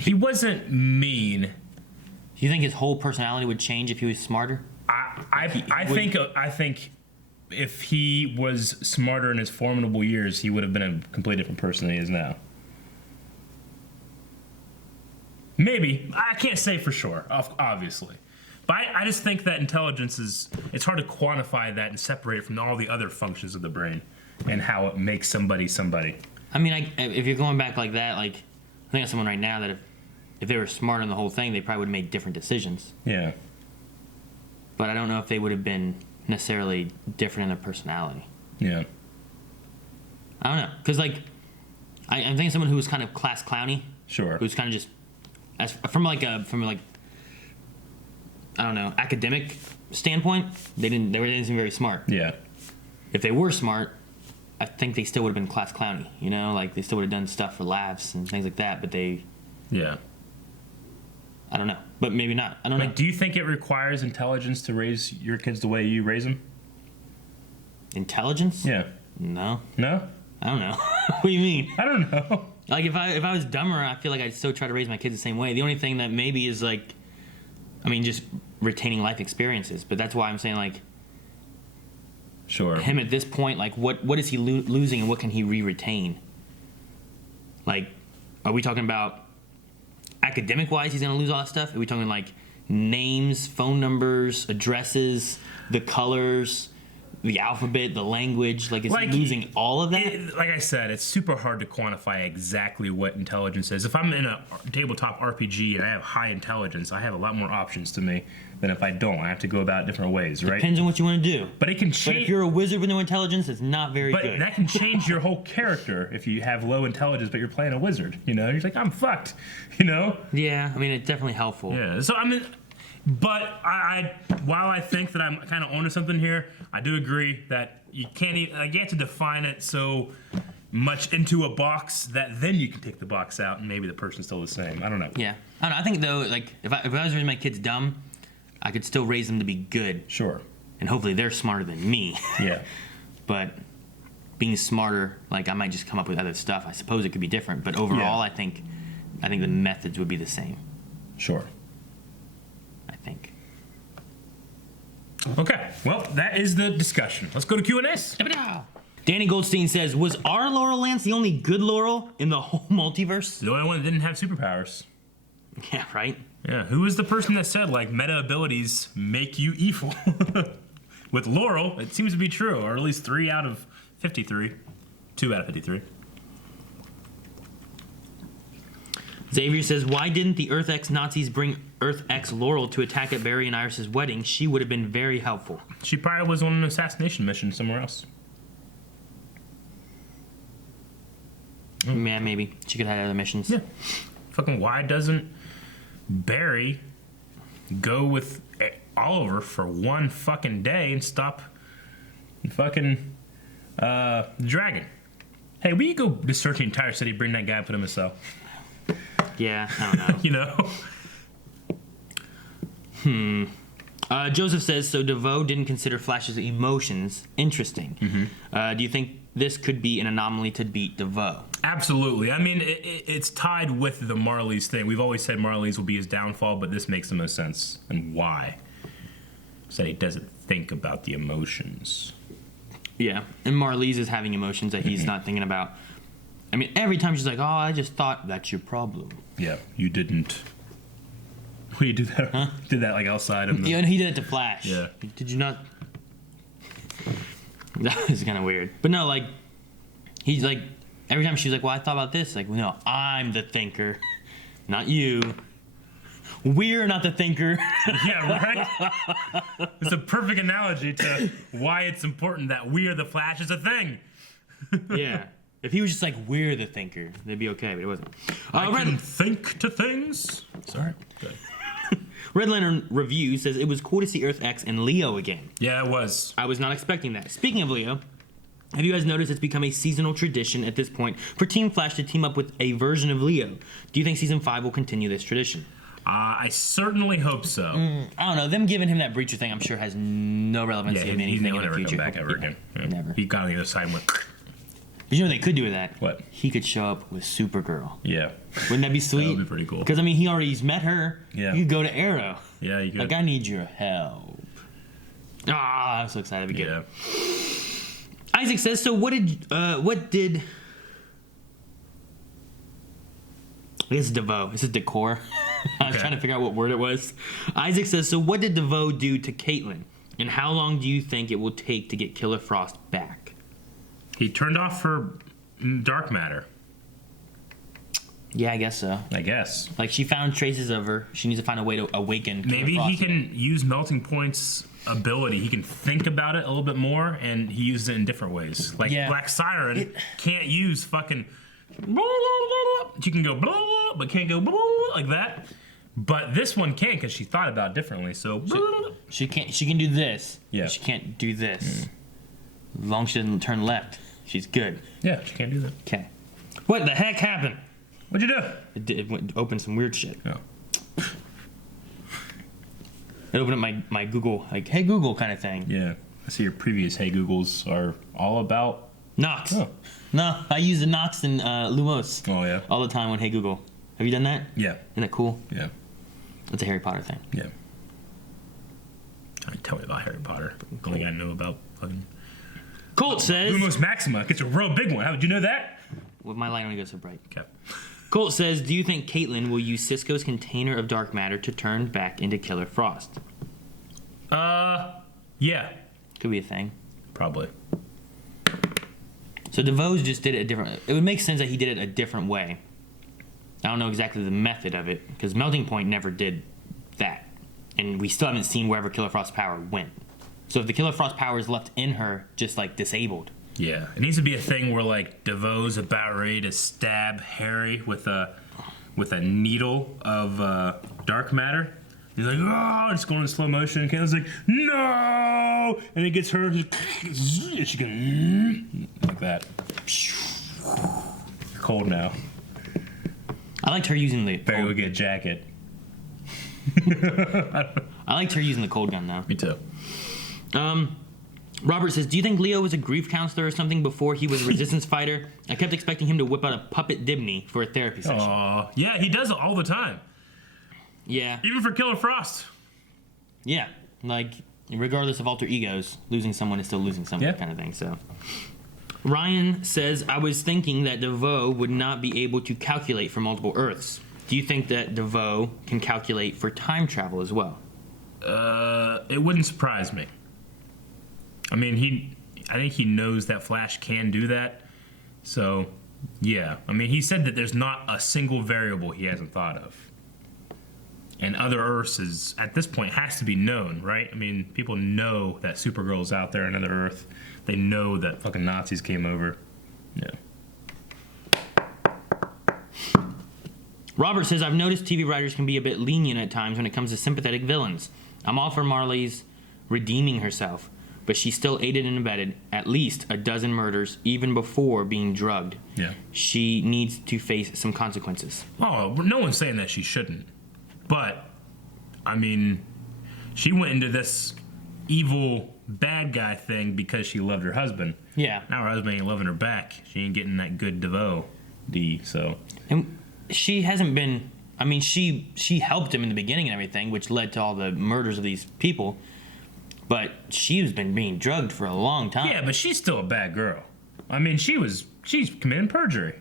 He wasn't mean. Do you think his whole personality would change if he was smarter? I think if he was smarter in his formidable years, he would have been a completely different person than he is now. Maybe. I can't say for sure, obviously. But I just think that intelligence it's hard to quantify that and separate it from all the other functions of the brain and how it makes somebody somebody. I mean, if you're going back like that, like, I think of someone right now that if they were smart on the whole thing, they probably would have made different decisions. Yeah. But I don't know if they would have been necessarily different in their personality. Yeah. I don't know. Because, like, I'm thinking of someone who was kind of class clowny. Sure. Who's kind of just, from I don't know, academic standpoint, they didn't seem very smart. Yeah. If they were smart, I think they still would have been class clowny, you know? Like, they still would have done stuff for laughs and things like that, but they... Yeah. I don't know. But maybe not. I don't know. Do you think it requires intelligence to raise your kids the way you raise them? Intelligence? Yeah. No. No? I don't know. What do you mean? I don't know. Like, if I was dumber, I feel like I'd still try to raise my kids the same way. The only thing that maybe is, like... I mean, just retaining life experiences. But that's why I'm saying, like... Sure. Him at this point, like, what is he losing and what can he re-retain? Like, are we talking about academic-wise he's going to lose all that stuff? Are we talking, like, names, phone numbers, addresses, the colors, the alphabet, the language? Like, is he losing all of that? Like I said, it's super hard to quantify exactly what intelligence is. If I'm in a tabletop RPG and I have high intelligence, I have a lot more options to me than if I don't. I have to go about it different ways, right? Depends on what you want to do. But it can change. But if you're a wizard with no intelligence, it's not very good. But that can change your whole character if you have low intelligence, but you're playing a wizard. You know, you're like, I'm fucked. You know? Yeah, I mean, it's definitely helpful. Yeah. So I mean, but while I think that I'm kind of onto something here, I do agree that you can't even. I get to define it so much into a box that then you can take the box out and maybe the person's still the same. I don't know. Yeah, I don't know. I think though, like if I was raising my kids dumb, I could still raise them to be good. Sure. And hopefully they're smarter than me. Yeah. But being smarter, like I might just come up with other stuff. I suppose it could be different, but overall, I think the methods would be the same. Sure. I think. Okay. Well, that is the discussion. Let's go to Q&As. Danny Goldstein says, was our Laurel Lance the only good Laurel in the whole multiverse? The only one that didn't have superpowers. Yeah, right? Yeah, who was the person that said, like, meta abilities make you evil? With Laurel, it seems to be true, or at least 3 out of 53. 2 out of 53. Xavier says, why didn't the Earth X Nazis bring Earth X Laurel to attack at Barry and Iris' wedding? She would have been very helpful. She probably was on an assassination mission somewhere else. Yeah, maybe. She could have had other missions. Yeah. Fucking why doesn't Barry go with Oliver for one fucking day and stop fucking the dragon? Hey, will you go to search the entire city, bring that guy and put him in a cell? Yeah, I don't know. You know? Joseph says, so DeVoe didn't consider Flash's emotions interesting. Mm-hmm. Do you think this could be an anomaly to beat DeVoe? Absolutely. I mean, it's tied with the Marlize thing. We've always said Marlize will be his downfall, but this makes the most sense. And why? Said he doesn't think about the emotions. Yeah, and Marlize is having emotions that he's not thinking about. I mean, every time she's like, oh, I just thought that's your problem. Yeah, you didn't. What do you do that? Huh? Did that like outside of the... Yeah, and he did it to Flash. Yeah. Did you not? That was kind of weird. But no, like, he's like, every time she's like, well, I thought about this. Like, no, I'm the thinker, not you. We're not the thinker. Yeah, right? It's a perfect analogy to why it's important that we are the Flash is a thing. Yeah. If he was just like, we're the thinker, they'd be okay, but it wasn't. I can think to things. Sorry. Good. Red Lantern Review says, it was cool to see Earth X and Leo again. Yeah, it was. I was not expecting that. Speaking of Leo, have you guys noticed it's become a seasonal tradition at this point for Team Flash to team up with a version of Leo? Do you think Season 5 will continue this tradition? I certainly hope so. I don't know. Them giving him that breacher thing, I'm sure, has no relevancy in anything in the future. Come back ever again. Yeah. Never. He got on the other side and went... But you know what they could do with that? What? He could show up with Supergirl. Yeah. Wouldn't that be sweet? That would be pretty cool. Because, I mean, he already's met her. Yeah. You could go to Arrow. Yeah, you could. Like, I need your help. I'm so excited to get it. Isaac says, so what did I guess it's DeVoe. This is decor. I was trying to figure out what word it was. Isaac says, so what did DeVoe do to Caitlin? And how long do you think it will take to get Killer Frost back? He turned off her dark matter. Yeah, I guess so. I guess. Like, she found traces of her. She needs to find a way to awaken Killer Maybe Frost he can again. use Melting Point's ability. He can think about it a little bit more, and he uses it in different ways. Like, Black Siren can't use fucking... She can go blah, blah, but can't go blah, blah, like that. But this one can, because she thought about it differently. So she can't. She can do this. Yeah. She can't do this. As long as she doesn't turn left, she's good. Yeah, she can't do that. Okay. What the heck happened? What'd you do? It opened some weird shit. Oh. It opened up my Google, like, hey Google kind of thing. Yeah. I see your previous Hey Googles are all about Knox. Oh. No, I use the Knox and Lumos. Oh, yeah. All the time on Hey Google. Have you done that? Yeah. Isn't that cool? Yeah. It's a Harry Potter thing. Yeah. Tell me about Harry Potter. The only I know about fucking... Colt says... Lumos Maxima gets a real big one. How did you know that? Well, my light only goes so bright. Okay. Colt says, do you think Caitlin will use Cisco's container of dark matter to turn back into Killer Frost? Yeah. Could be a thing. Probably. So DeVoe's just did it a different... It would make sense that he did it a different way. I don't know exactly the method of it, because Melting Point never did that. And we still haven't seen wherever Killer Frost's power went. So if the Killer Frost power is left in her, just, like, disabled... Yeah, it needs to be a thing where like DeVoe's about ready to stab Harry with a needle of dark matter. He's like, oh, it's going in slow motion. And Caitlin's like, no, and it gets her, and she goes like that. You're cold now. I liked her using the. Better go get a jacket. I liked her using the cold gun though. Me too. Robert says, do you think Leo was a grief counselor or something before he was a resistance fighter? I kept expecting him to whip out a puppet Dibney for a therapy session. Aw, yeah, he does it all the time. Yeah. Even for Killer Frost. Yeah, like, regardless of alter egos, losing someone is still losing someone kind of thing, so. Ryan says, I was thinking that DeVoe would not be able to calculate for multiple Earths. Do you think that DeVoe can calculate for time travel as well? It wouldn't surprise me. I mean, I think he knows that Flash can do that. So, yeah. I mean, he said that there's not a single variable he hasn't thought of. And other Earths is, at this point, has to be known, right? I mean, people know that Supergirl's out there on another Earth. They know that fucking Nazis came over. Yeah. Robert says, I've noticed TV writers can be a bit lenient at times when it comes to sympathetic villains. I'm all for Marlize redeeming herself, but she still aided and abetted at least a dozen murders even before being drugged. Yeah. She needs to face some consequences. Oh, no one's saying that she shouldn't. But, I mean, she went into this evil bad guy thing because she loved her husband. Yeah. Now her husband ain't loving her back. She ain't getting that good DeVoe D, so. And she hasn't been... I mean, she helped him in the beginning and everything, which led to all the murders of these people. But she's been being drugged for a long time. Yeah, but she's still a bad girl. I mean, she's committing perjury.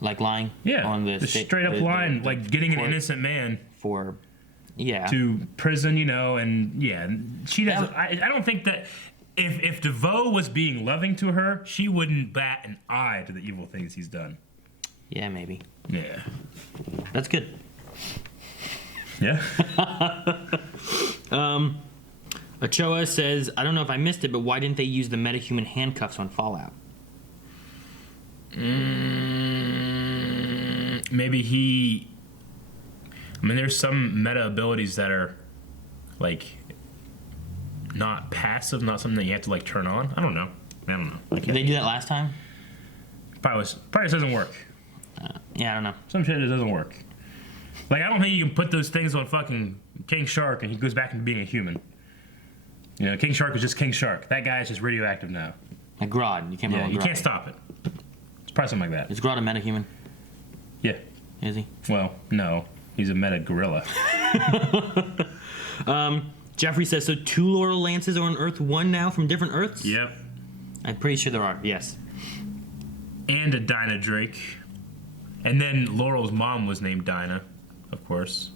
Like lying? Yeah, on the straight up lying, like getting an innocent man for, yeah, to prison, you know, and yeah, she doesn't. I don't think that if DeVoe was being loving to her, she wouldn't bat an eye to the evil things he's done. Yeah, maybe. Yeah, that's good. Yeah. Ochoa says, I don't know if I missed it, but why didn't they use the metahuman handcuffs on Fallout? Maybe he... I mean, there's some meta abilities that are, like, not passive, not something that you have to, like, turn on. I don't know. Did they do that last time? Probably doesn't work. Yeah, I don't know. Some shit that doesn't work. Like, I don't think you can put those things on fucking King Shark and he goes back into being a human. You know, King Shark is just King Shark. That guy is just radioactive now. Like Grodd. You can't. Yeah, you Grodd. can't stop it. probably something like that. Is Grodd a metahuman? Yeah. Is he? Well, no. He's a meta gorilla. Jeffrey says, so 2 Laurel Lances are on Earth 1 now from different Earths? Yep. I'm pretty sure there are, yes. And a Dinah Drake. And then Laurel's mom was named Dinah, of course.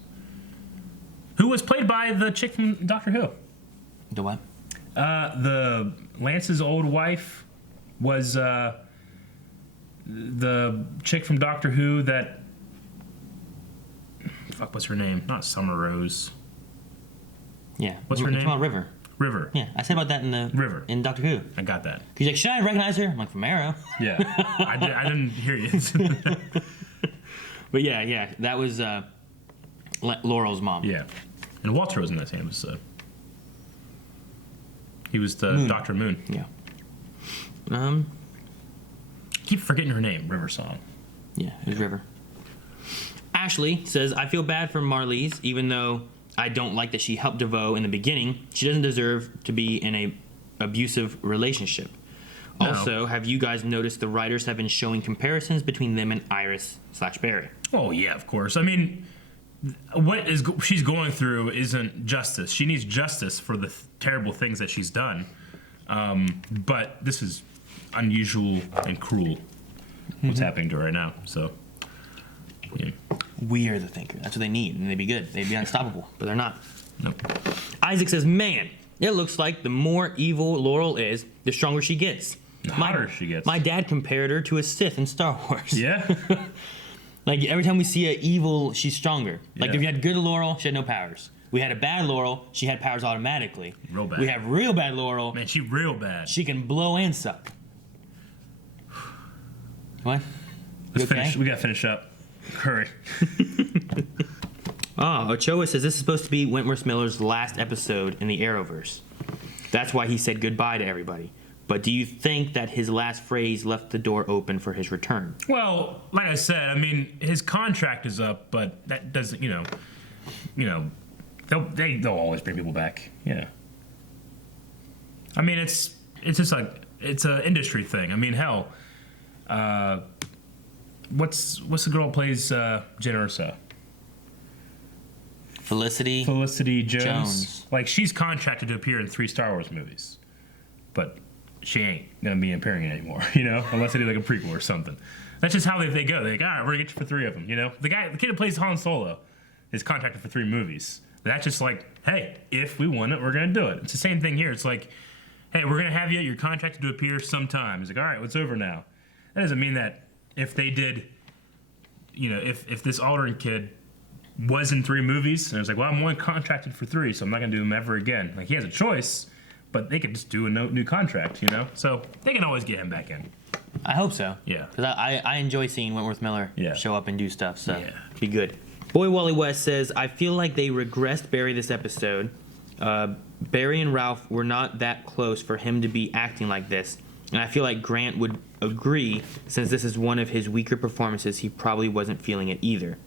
Who was played by the chick from Doctor Who. The what? The Lance's old wife was the chick from Doctor Who that... Fuck, what's her name? Not Summer Rose. Yeah. What's her name? About River. River. Yeah, I said about that in the... River. In Doctor Who. I got that. He's like, should I recognize her? I'm like, from Arrow. Yeah. I didn't hear you. But yeah, that was Laurel's mom. Yeah. And Walter was in that same episode. He was the Moon. Dr. Moon. Yeah. Keep forgetting her name, River Song. Yeah, it was River. Ashley says, I feel bad for Marlize, even though I don't like that she helped DeVoe in the beginning. She doesn't deserve to be in a abusive relationship. No. Also, have you guys noticed the writers have been showing comparisons between them and Iris/Barry? Oh, yeah, of course. I mean, what she's going through isn't justice. She needs justice for the terrible things that she's done. But this is unusual and cruel, what's happening to her right now. So, yeah. We are the thinker. That's what they need, and they'd be good. They'd be unstoppable, but they're not. Nope. Isaac says, man, it looks like the more evil Laurel is, the stronger she gets. The hotter she gets. My dad compared her to a Sith in Star Wars. Yeah? Like, every time we see a evil, she's stronger. Like, Yeah. if you had good Laurel, she had no powers. We had a bad Laurel, she had powers automatically. Real bad. We have real bad Laurel. Man, she real bad. She can blow and suck. What? Let's okay? finish. We gotta finish up. Hurry. Ochoa says this is supposed to be Wentworth Miller's last episode in the Arrowverse. That's why he said goodbye to everybody. But do you think that his last phrase left the door open for his return? Well, like I said, I mean, his contract is up, but that doesn't, they'll always bring people back. Yeah. I mean, it's just like it's an industry thing. I mean, hell, what's the girl who plays Jen Ursa? Felicity Jones. Like, she's contracted to appear in 3 Star Wars movies, but she ain't gonna be appearing anymore, unless they do like a prequel or something. That's just how they go. They're like, all right, we're gonna get you for 3 of them. The kid that plays Han Solo is contracted for 3 movies. That's just like, hey, if we want it, we're gonna do it. It's the same thing here. It's like, hey, we're gonna have you. You're contracted to appear sometime. It's like, all right, it's over now. That doesn't mean that if they did, if this Aldrin kid was in 3 movies, and it was like, well, I'm only contracted for 3, so I'm not gonna do them ever again. Like, he has a choice, but they could just do a new contract, So they can always get him back in. I hope so. Yeah. Because I enjoy seeing Wentworth Miller Yeah. show up and do stuff, so Yeah. be good. Boy Wally West says, I feel like they regressed Barry this episode. Barry and Ralph were not that close for him to be acting like this, and I feel like Grant would agree, since this is one of his weaker performances, he probably wasn't feeling it either.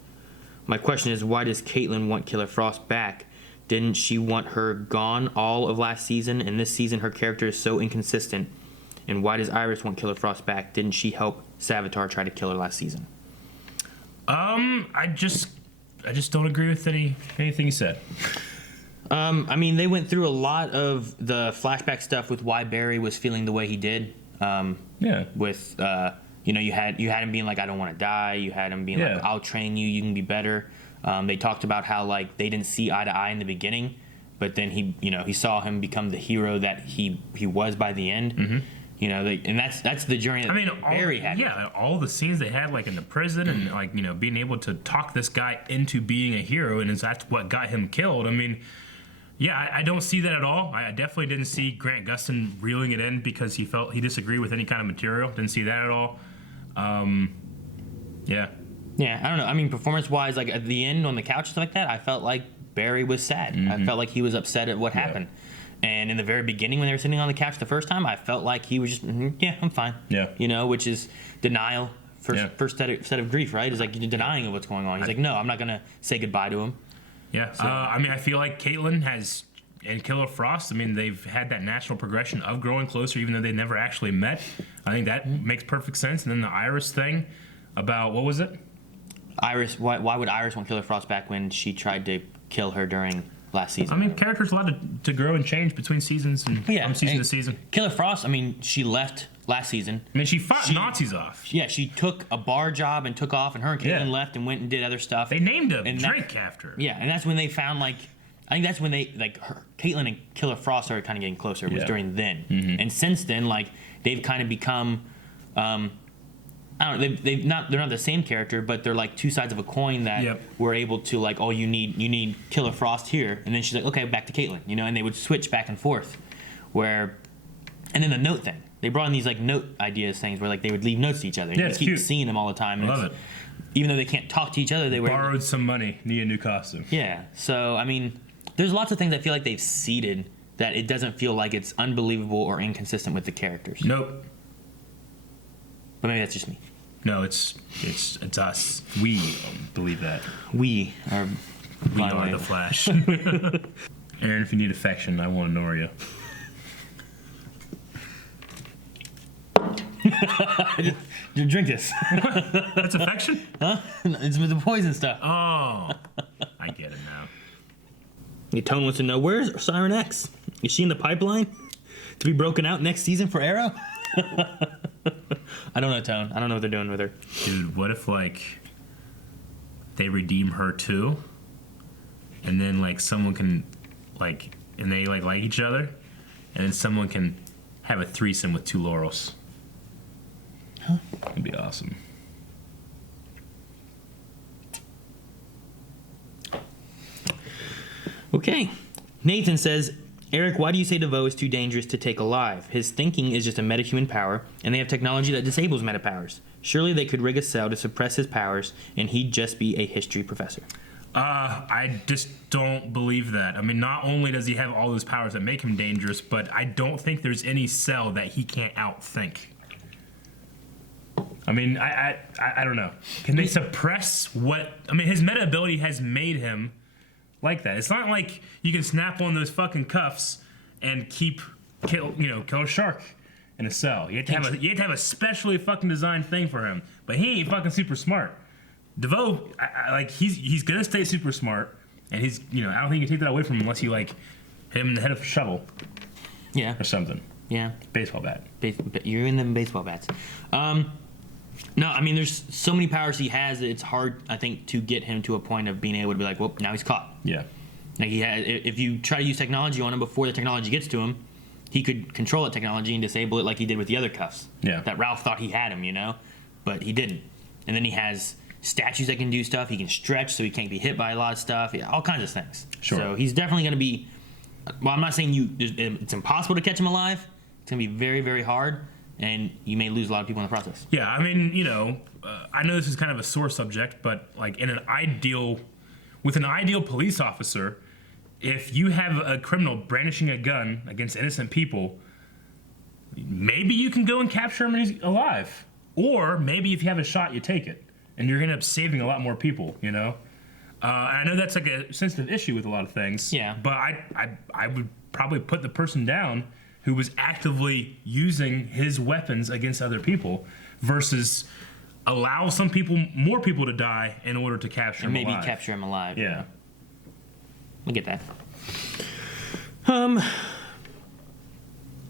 My question is, why does Caitlin want Killer Frost back? Didn't she want her gone all of last season, and this season her character is so inconsistent? And why does Iris want Killer Frost back? Didn't she help Savitar try to kill her last season? I just don't agree with anything you said. I mean, they went through a lot of the flashback stuff with why Barry was feeling the way he did. Yeah. With you had him being like, I don't want to die. You had him being like, I'll train you. You can be better. They talked about how like they didn't see eye to eye in the beginning, but then he saw him become the hero that he was by the end. Mm-hmm. And that's the journey that Barry had. Yeah, all the scenes they had like in the prison and like being able to talk this guy into being a hero, and that's what got him killed. I mean, yeah, I don't see that at all. I definitely didn't see Grant Gustin reeling it in because he felt he disagreed with any kind of material. Didn't see that at all. Yeah. Yeah, I don't know. I mean, performance-wise, like at the end on the couch and stuff like that, I felt like Barry was sad. Mm-hmm. I felt like he was upset at what happened. And in the very beginning, when they were sitting on the couch the first time, I felt like he was just, yeah, I'm fine. Yeah. Which is denial. First set of grief, right? Is like you're denying of what's going on. He's like, no, I'm not gonna say goodbye to him. Yeah. So, I feel like Caitlin has and Killer Frost, I mean, they've had that natural progression of growing closer, even though they never actually met. I think that makes perfect sense. And then the Iris thing about, what was it? Iris, why would Iris want Killer Frost back when she tried to kill her during last season? I mean, characters allowed to grow and change between seasons and from season to season. Killer Frost, I mean, she left last season. I mean, she fought Nazis off. Yeah, she took a bar job and took off, and her and Caitlin left and went and did other stuff. They named a drink after her. Yeah, and that's when they found, like, I think that's when they, like, Caitlin and Killer Frost started kind of getting closer. It was during then. And since then, like, they've kind of become, I don't know, they're not the same character, but they're like two sides of a coin that were able to, like, oh, you need Killer Frost here, and then she's like, okay, back to Caitlin, you know, and they would switch back and forth. And then the note thing, they brought in these, like, note ideas things where, like, they would leave notes to each other. And you keep cute. seeing them all the time. I love it. Even though they can't talk to each other, they borrowed some money, need a new costume. Yeah, so I mean, there's lots of things I feel like they've seeded that it doesn't feel like it's unbelievable or inconsistent with the characters. Nope. But maybe that's just me. No, it's us. We believe that. We are the Flash. Aaron, if you need affection, I want to know you. Drink this. That's affection? Huh? It's with the poison stuff. Oh, I get it now. Tone wants to know, where's Siren X? Is she in the pipeline to be broken out next season for Arrow? I don't know, Tone. I don't know what they're doing with her. Dude, what if, like, they redeem her too, and then, like, someone can, like, and they like each other, and then someone can have a threesome with two Laurels. Huh? That'd be awesome. Okay. Nathan says, Eric, why do you say DeVoe is too dangerous to take alive? His thinking is just a metahuman power, and they have technology that disables meta powers. Surely they could rig a cell to suppress his powers, and he'd just be a history professor. I just don't believe that. I mean, not only does he have all those powers that make him dangerous, but I don't think there's any cell that he can't outthink. I mean, I don't know. Can they suppress what... I mean, his meta ability has made him like that. It's not like you can snap on those fucking cuffs and kill a shark in a cell. You have to have a specially fucking designed thing for him. But he ain't fucking super smart. DeVoe, he's gonna stay super smart, and he's, I don't think you can take that away from him unless you, like, hit him in the head with a shovel. Yeah. Or something. Yeah. Baseball bat. You're in them baseball bats. No, I mean, there's so many powers he has that it's hard, I think, to get him to a point of being able to be like, well, now he's caught. Yeah. Like, if you try to use technology on him before the technology gets to him, he could control that technology and disable it like he did with the other cuffs. Yeah. That Ralph thought he had him, but he didn't. And then he has statues that can do stuff. He can stretch so he can't be hit by a lot of stuff. Yeah, all kinds of things. Sure. So he's definitely going to be... Well, I'm not saying it's impossible to catch him alive. It's going to be very, very hard, and you may lose a lot of people in the process. Yeah, I mean, I know this is kind of a sore subject, but, like, with an ideal police officer, if you have a criminal brandishing a gun against innocent people, maybe you can go and capture him and he's alive. Or maybe if you have a shot, you take it. And you're going to end up saving a lot more people, I know that's like a sensitive issue with a lot of things. Yeah. But I would probably put the person down who was actively using his weapons against other people versus allow more people to die in order to capture him alive. Maybe capture him alive. Yeah. I get that.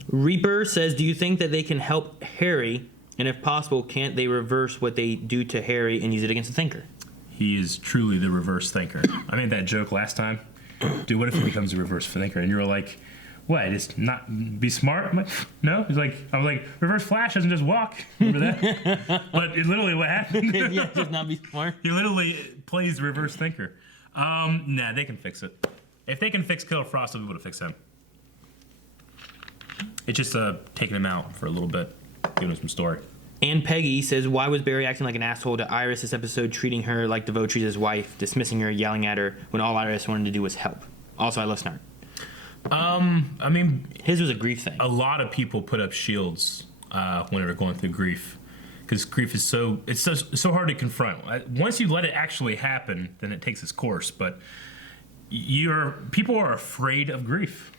Reaper says, do you think that they can help Harry? And if possible, can't they reverse what they do to Harry and use it against the Thinker? He is truly the reverse thinker. I made that joke last time. Dude, what if he becomes a reverse thinker? And you were like, what, just not be smart? I'm like, no. I was like, Reverse Flash doesn't just walk. Remember that? But it literally what happened. Yeah, just not be smart. He literally plays reverse thinker. Nah, they can fix it. If they can fix Killer Frost, they'll be able to fix him. It's just taking him out for a little bit, giving him some story. And Peggy says, why was Barry acting like an asshole to Iris this episode, treating her like DeVoe treats his wife, dismissing her, yelling at her, when all Iris wanted to do was help? Also, I love Snart. I mean... His was a grief thing. A lot of people put up shields when they're going through grief. Because grief is so hard to confront. Once you let it actually happen, then it takes its course. But people are afraid of grief.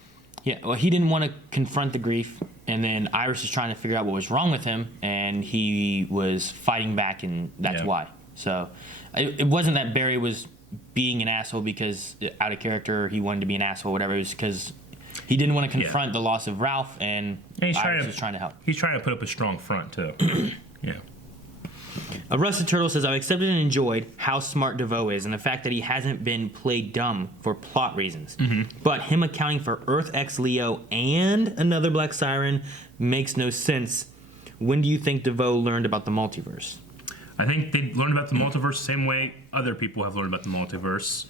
Yeah, well, he didn't want to confront the grief, and then Iris was trying to figure out what was wrong with him, and he was fighting back, and that's why. So it wasn't that Barry was being an asshole because out of character he wanted to be an asshole, whatever. It was because he didn't want to confront the loss of Ralph, and Iris was trying to help. He's trying to put up a strong front, too. Yeah. A Rusted Turtle says, I've accepted and enjoyed how smart DeVoe is and the fact that he hasn't been played dumb for plot reasons. But him accounting for Earth X Leo and another Black Siren makes no sense. When do you think DeVoe learned about the multiverse? I think they learned about the multiverse the same way other people have learned about the multiverse.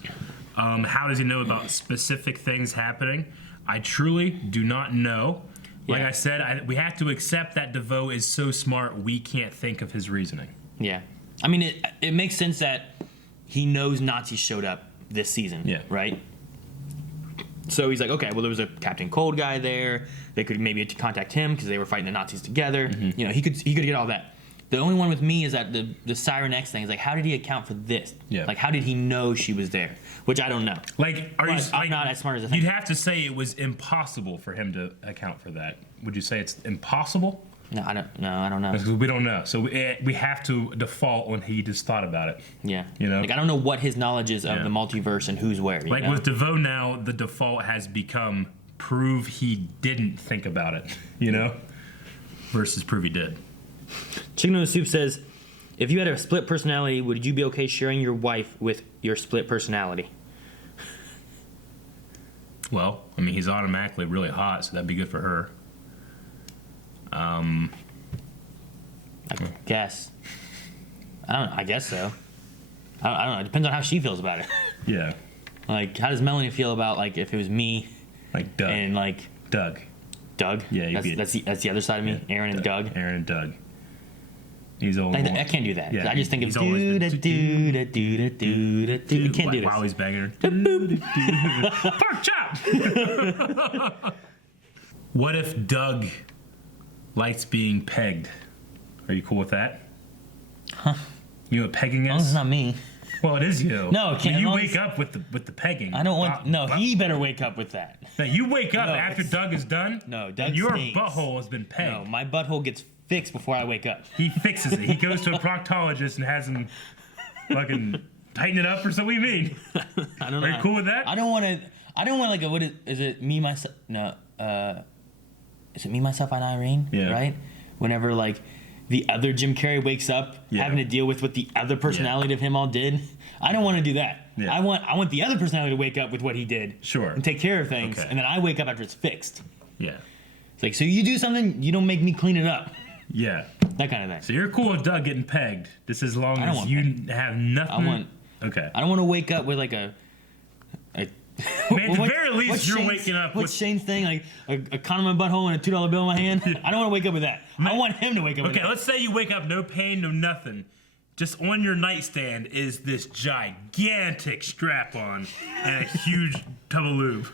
How does he know about specific things happening? I truly do not know. Like I said, we have to accept that DeVoe is so smart, we can't think of his reasoning. Yeah. I mean, it makes sense that he knows Nazis showed up this season, right? So he's like, okay, well, there was a Captain Cold guy there. They could maybe contact him because they were fighting the Nazis together. You know, he could get all that. The only one with me is that the Siren X thing is like, how did he account for this? Yeah. Like, how did he know she was there? Which I don't know. Like, I'm not as smart as I think. You'd have to say it was impossible for him to account for that. Would you say it's impossible? No, I don't know. Because we don't know. So we have to default when he just thought about it. Yeah. You know? Like, I don't know what his knowledge is of the multiverse and who's where. Like, with DeVoe now, the default has become prove he didn't think about it, you know? Versus prove he did. Chicken Noodle Soup says, if you had a split personality, would you be okay sharing your wife with your split personality? Well, I mean, he's automatically really hot, so that'd be good for her. I guess. I guess so. I don't know. It depends on how she feels about it. Yeah. Like, how does Melanie feel about, like, if it was me? Like Doug. And, like... Doug? Yeah, that's the other side of me? Aaron and Doug? Aaron and Doug. He's always... I can't do that. Yeah, I just think of do-da-do-da-do-da-do-da-do. You can't do this. While he's banging her. Pork chop! What if Doug likes being pegged? Are you cool with that? Huh. You know what pegging is? Oh, it's not me. Well, it is you. No, I mean, you wake up with the pegging. I don't want... No, he better wake up with that. No, you wake up after Doug is done. No, Doug and your stinks. butthole has been pegged. No, my butthole gets fixed before I wake up. He fixes it. He goes to a proctologist and has him fucking tighten it up, or so we mean. I don't know. Are you cool with that? I don't want like a... What is it? Me, myself... No, is it Me, Myself, and Irene? Yeah. Right? Whenever, like, the other Jim Carrey wakes up having to deal with what the other personality of him all did. I don't want to do that. Yeah. I want the other personality to wake up with what he did. Sure. And take care of things. Okay. And then I wake up after it's fixed. Yeah. It's like, so you do something, you don't make me clean it up. Yeah. That kind of thing. So you're cool with Doug getting pegged, just as long as you have nothing. Okay. I don't want to wake up with like a Man, at the very least, you're waking up with Shane's thing, like a condom in my butthole and a $2 bill in my hand. I don't want to wake up with that. I want him to wake up with that. Okay, let's say you wake up, no pain, no nothing. Just on your nightstand is this gigantic strap-on and a huge tub of lube.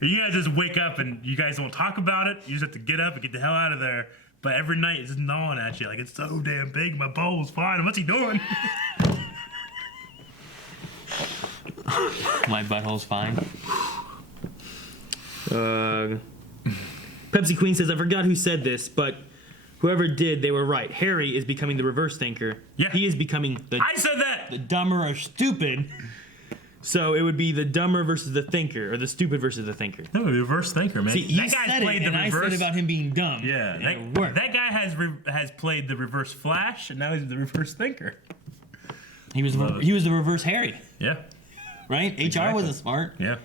You guys just wake up and you guys don't talk about it. You just have to get up and get the hell out of there. But every night it's just gnawing at you like it's so damn big. My bowl's fine. What's he doing? My butthole's fine. Pepsi Queen says, I forgot who said this, but whoever did, they were right. Harry is becoming the reverse thinker. Yeah. He is becoming I said that! The dumber or stupid. So it would be the dumber versus the thinker, or the stupid versus the thinker. No, the reverse thinker, man. See, you that guy's said played it, the and reverse. I said about him being dumb. Yeah, that guy has played the reverse Flash, and now he's the reverse thinker. He was the reverse Harry. Yeah. Right? HR wasn't smart. Yeah.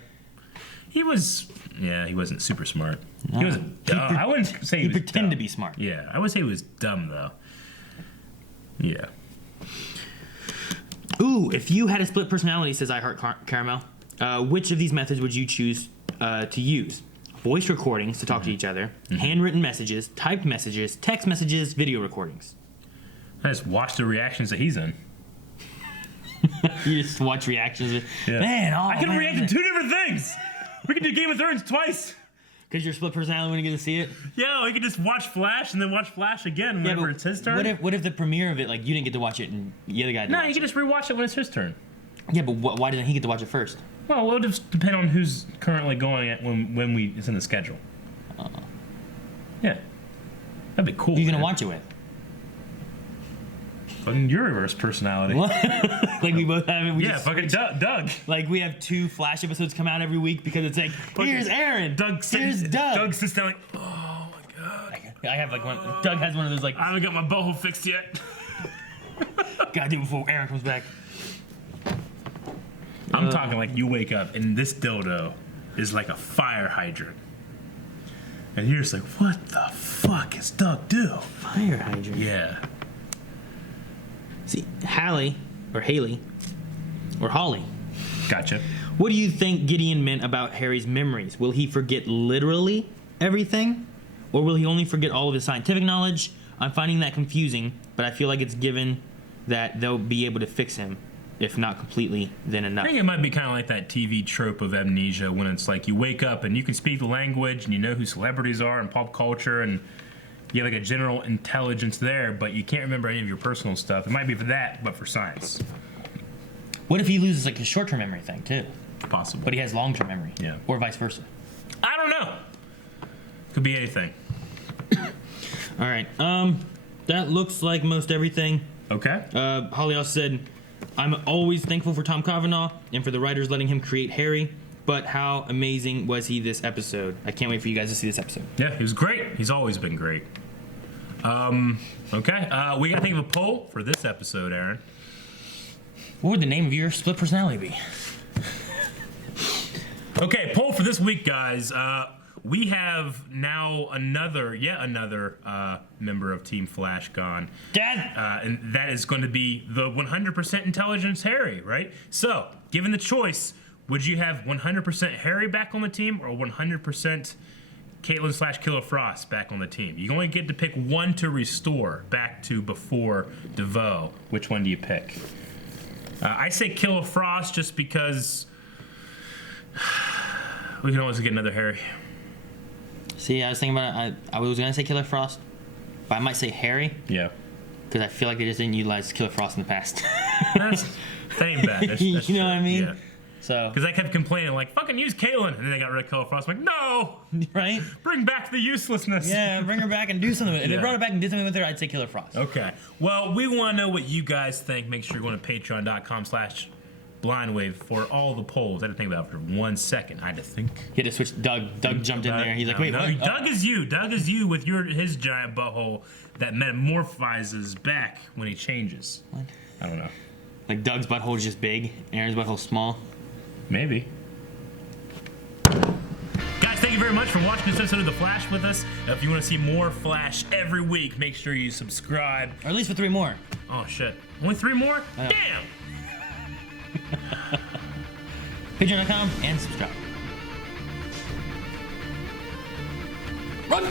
He wasn't super smart. No. He was dumb. I wouldn't say he was pretended dumb. to be smart. Yeah, I would say he was dumb, though. Yeah. Ooh, if you had a split personality, says I Heart Caramel, which of these methods would you choose to use? Voice recordings to talk to each other, handwritten messages, typed messages, text messages, video recordings. I just watch the reactions that he's in. You just watch reactions. Yeah. Man, I can react to two different things. We can do Game of Thrones twice. Because you're split personality when you get to see it? Yeah, we can just watch Flash and then watch Flash again whenever it's his turn. What if the premiere of it, like, you didn't get to watch it and the other guy did? No, you can just rewatch it when it's his turn. Yeah, but why didn't he get to watch it first? Well, it'll just depend on who's currently going at when it's in the schedule. Yeah. That'd be cool. Who you gonna watch it with? Fucking your reverse personality. What? Like we both have it. We Yeah, just fucking switch. Doug. Like we have 2 Flash episodes come out every week because it's like, here's Aaron, here's Doug. Doug sits down like, oh my god. I have like one. Doug has one of those like. I haven't got my butthole fixed yet. Gotta do it before Aaron comes back. I'm talking like you wake up and this dildo is like a fire hydrant. And you're just like, what the fuck is Doug do? Fire hydrant. Yeah. See, Hallie, or Haley, or Holly. Gotcha. What do you think Gideon meant about Harry's memories? Will he forget literally everything? Or will he only forget all of his scientific knowledge? I'm finding that confusing, but I feel like it's given that they'll be able to fix him. If not completely, then enough. I think it might be kind of like that TV trope of amnesia when it's like you wake up and you can speak the language and you know who celebrities are in pop culture and you have like a general intelligence there, but you can't remember any of your personal stuff. It might be for that, but for science. What if he loses like his short-term memory thing too? Possible. But he has long-term memory. Yeah. Or vice versa. I don't know. Could be anything. All right. That looks like most everything. Okay. Holly also said, I'm always thankful for Tom Cavanaugh and for the writers letting him create Harry, but how amazing was he this episode? I can't wait for you guys to see this episode. Yeah, he was great. He's always been great. Okay. We got to think of a poll for this episode, Aaron. What would the name of your split personality be? Okay, poll for this week, guys. We have now yet another member of Team Flash gone. Dad! And that is going to be the 100% intelligence Harry, right? So, given the choice, would you have 100% Harry back on the team or 100% Caitlin / Killer Frost back on the team? You only get to pick one to restore back to before DeVoe. Which one do you pick? I say Killer Frost just because we can always get another Harry. See, I was thinking about it. I was going to say Killer Frost, but I might say Harry. Yeah. Because I feel like they just didn't utilize Killer Frost in the past. That ain't bad. That's you know true. what I mean? Yeah. So. Because I kept complaining, like, fucking use Caitlin. And then they got rid of Killer Frost. I'm like, no! Right? Bring back the uselessness. Yeah, bring her back and do something with it. If Yeah. they brought her back and did something with her, I'd say Killer Frost. Okay. Well, we want to know what you guys think. Make sure you're going to patreon.com/blindwave for all the polls. I had to think about it for 1 second. I had to think. He had to switch Doug. Doug jumped in there. He's like, wait, no, what? Doug is you. Doug is you with his giant butthole that metamorphizes back when he changes. What? I don't know. Like Doug's butthole is just big, Aaron's butthole small. Maybe. Guys, thank you very much for watching this episode of The Flash with us. If you want to see more Flash every week, make sure you subscribe. Or at least for 3 more. Oh, shit. Only 3 more? Damn! Patreon.com and subscribe. Run!